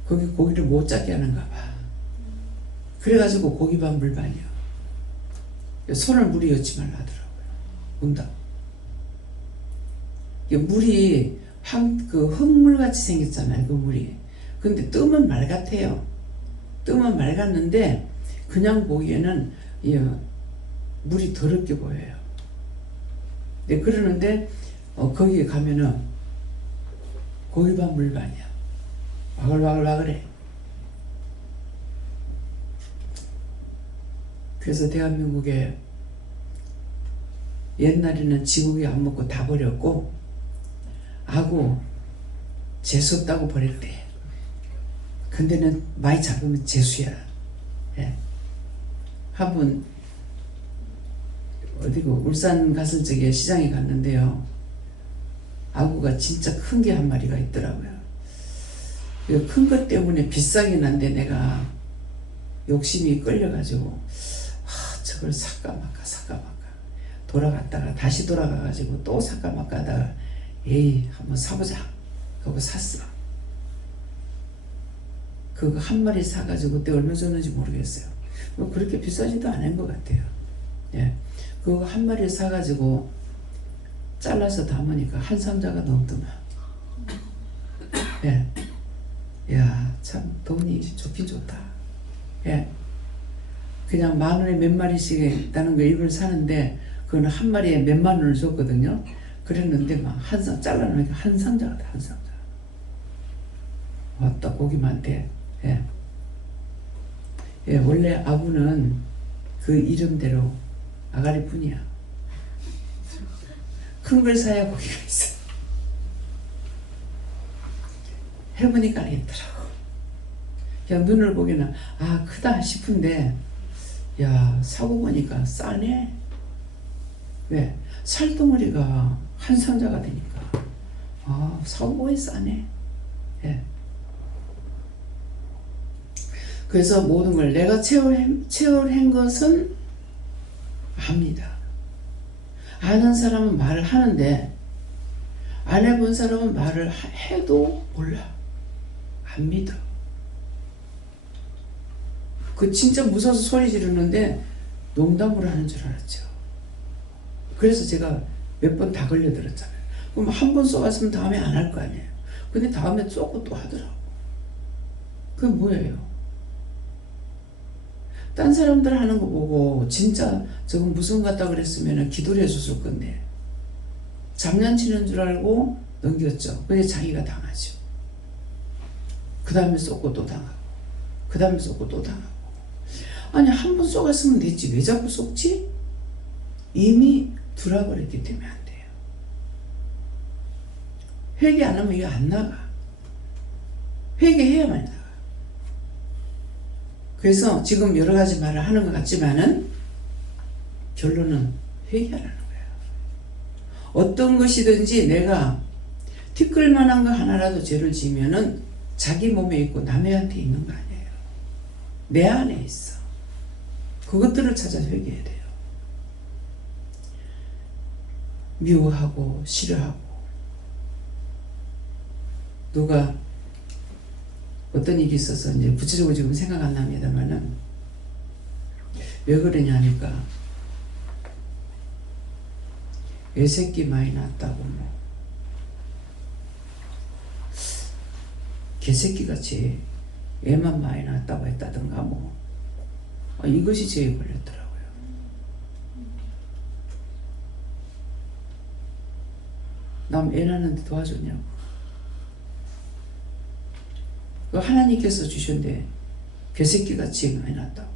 거기 고기를 못 잡게 하는가 봐. 그래가지고 고기반 물반이요. 손을 물이 엿지 말라 하더라고요. 응답. 물이 흙물같이 생겼잖아요. 그 물이. 근데 뜨면 말 같아요. 뜨면 말 같는데 그냥 보기에는 물이 더럽게 보여요. 네, 그러는데 거기에 가면은 고기반 물반이야. 와글와글와글해. 그래서 대한민국에 옛날에는 지고기 안 먹고 다 버렸고 아구 재수없다고 버렸대. 근데는 많이 잡으면 재수야. 예. 한번 어디고 울산 갔을 적에 시장에 갔는데요. 아구가 진짜 큰 게 한 마리가 있더라고요. 큰 것 때문에 비싸긴 한데 내가 욕심이 끌려가지고 저걸 살까 말까 돌아갔다가 다시 돌아가가지고 또 살까 말까 하다가 에이 한번 사보자 그거 샀어. 그거 한 마리 사가지고 그때 얼마 줬는지 모르겠어요. 뭐 그렇게 비싸지도 않은 것 같아요. 예. 그거 한 마리 사가지고 잘라서 담으니까 한 상자가 넘더만. 예. 야, 참 돈이 좋긴 좋다. 예. 그냥 10,000원에 몇 마리씩 있다는 거 이걸 사는데 그거는 한 마리에 몇만 원을 줬거든요. 그랬는데 막 한 상 잘라놓으니까 한 상자가 다 한 상자. 왔다 고기만 돼. 예. 예, 원래 아구는 그 이름대로 아가리뿐이야. 큰 걸 사야 고기가 있어. 해보니까 알겠더라고. 그냥 눈을 보기는 아 크다 싶은데 야 사고 보니까 싸네. 왜? 살덩어리가 한 상자가 되니까 아 사고 보니 싸네. 예. 그래서 모든 걸 내가 체험한 것은 압니다. 아는 사람은 말을 하는데 안 해본 사람은 말을 해도 몰라. 안 믿어. 그 진짜 무서워서 소리 지르는데 농담으로 하는 줄 알았죠. 그래서 제가 몇 번 다 걸려들었잖아요. 그럼 한 번 쏘았으면 다음에 안 할 거 아니에요. 근데 다음에 쏘고 또 하더라고. 그게 뭐예요? 딴 사람들 하는 거 보고 진짜 저건 무슨 것 같다 그랬으면 기도를 해줬을 건데 장난치는 줄 알고 넘겼죠. 근데 자기가 당하죠. 그 다음에 쏘고 또 당하고 그 다음에 쏘고 또 당하고 아니 한 번 쏘갔으면 됐지 왜 자꾸 쏘지? 이미 들어버렸기 때문에 안 돼요. 회개 안 하면 이거 안 나가. 회개해야만 나가. 그래서 지금 여러 가지 말을 하는 것 같지만은 결론은 회개하라는 거예요. 어떤 것이든지 내가 티끌 만한 거 하나라도 죄를 지면은 자기 몸에 있고 남한테 있는 거 아니에요. 내 안에 있어. 그것들을 찾아 회개해야 돼요. 미워하고 싫어하고 누가 어떤 일이 있어서 이제 구체적으로 지금 생각 안 납니다만은 왜 그러냐 하니까 애새끼 많이 낳았다고 뭐 개새끼같이 애만 많이 낳았다고 했다든가 뭐 이것이 죄에 걸렸더라고요. 남 애 낳는데 도와줬냐고. 하나님께서 주셨는데 개새끼같이 많이 낳았다고.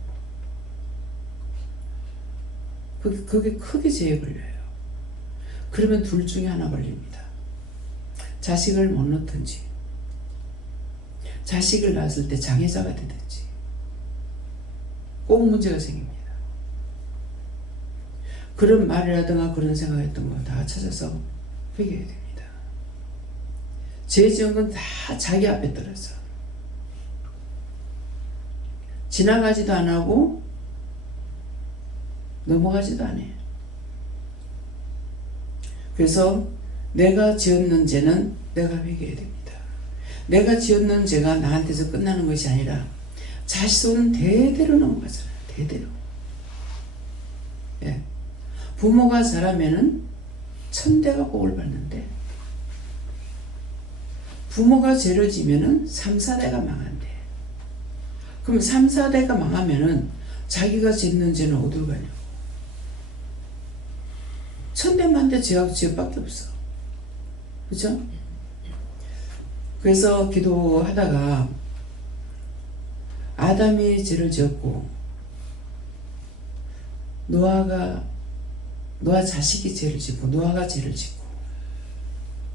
그게 크게 죄에 걸려요. 그러면 둘 중에 하나 걸립니다. 자식을 못 낳든지 자식을 낳았을 때 장애자가 되든지 꼭 문제가 생깁니다. 그런 말이라든가 그런 생각했던 거 다 찾아서 회개해야 됩니다. 죄 지은 건 다 자기 앞에 떨어져. 지나가지도 안 하고 넘어가지도 않아요. 그래서 내가 지었는 죄는 내가 회개해야 됩니다. 내가 지었는 죄가 나한테서 끝나는 것이 아니라 자손은 대대로 넘어가잖아요. 대대로. 예. 부모가 잘하면은 천대가 복을 받는데 부모가 죄를 지면은 3, 4대가 망한대. 그럼 3, 4대가 망하면은 자기가 짓는 죄는 어디로 가냐고. 천대 천대 만대 죄하고 죄밖에 없어. 그죠? 그래서 기도하다가 아담이 죄를 지었고 노아 자식이 죄를 짓고 노아가 죄를 짓고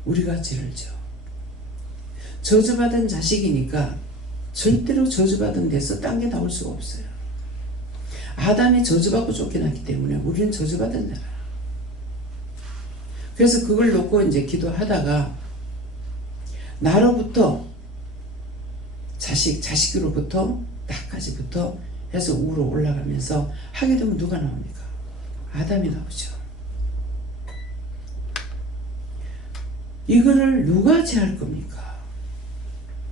우리가 죄를 지어. 저주받은 자식이니까 절대로 저주받은 데서 딴 게 나올 수가 없어요. 아담이 저주받고 쫓겨났기 때문에 우리는 저주받은 자라. 그래서 그걸 놓고 이제 기도하다가 나로부터 자식으로부터 나까지부터 해서 우로 올라가면서 하게 되면 누가 나옵니까? 아담이 나오죠. 이거를 누가 제할 겁니까?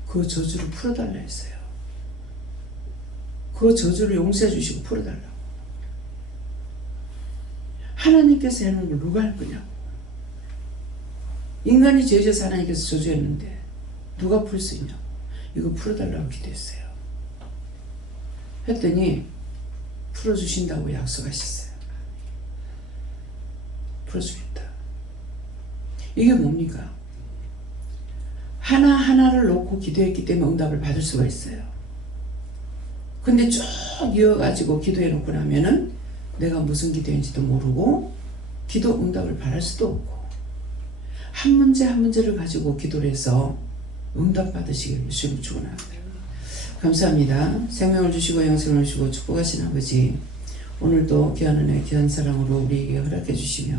그 저주를 풀어달라 했어요. 그 저주를 용서해 주시고 풀어달라고. 하나님께서 하는 걸 누가 할 거냐고. 인간이 죄져서 하나님께서 저주했는데 누가 풀 수 있냐고. 이거 풀어달라고 기도했어요. 했더니 풀어주신다고 약속하셨어요. 풀어주겠다. 이게 뭡니까? 하나하나를 놓고 기도했기 때문에 응답을 받을 수가 있어요. 근데 쭉 이어가지고 기도해 놓고 나면은 내가 무슨 기도인지도 모르고 기도 응답을 바랄 수도 없고, 한 문제 한 문제를 가지고 기도를 해서 응답 받으시기를 주님 축원합니다. 감사합니다. 생명을 주시고 영생을 주시고 축복하신 아버지, 오늘도 귀한 은혜 귀한 사랑으로 우리에게 허락해 주시며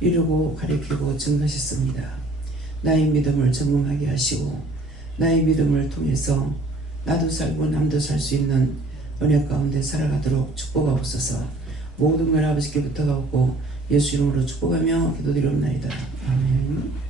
이루고 가리키고 증가하셨습니다. 나의 믿음을 전문하게 하시고 나의 믿음을 통해서 나도 살고 남도 살 수 있는 은혜 가운데 살아가도록 축복하옵소서. 모든 걸 아버지께 부탁하고 예수 이름으로 축복하며 기도드리옵나이다. 아멘.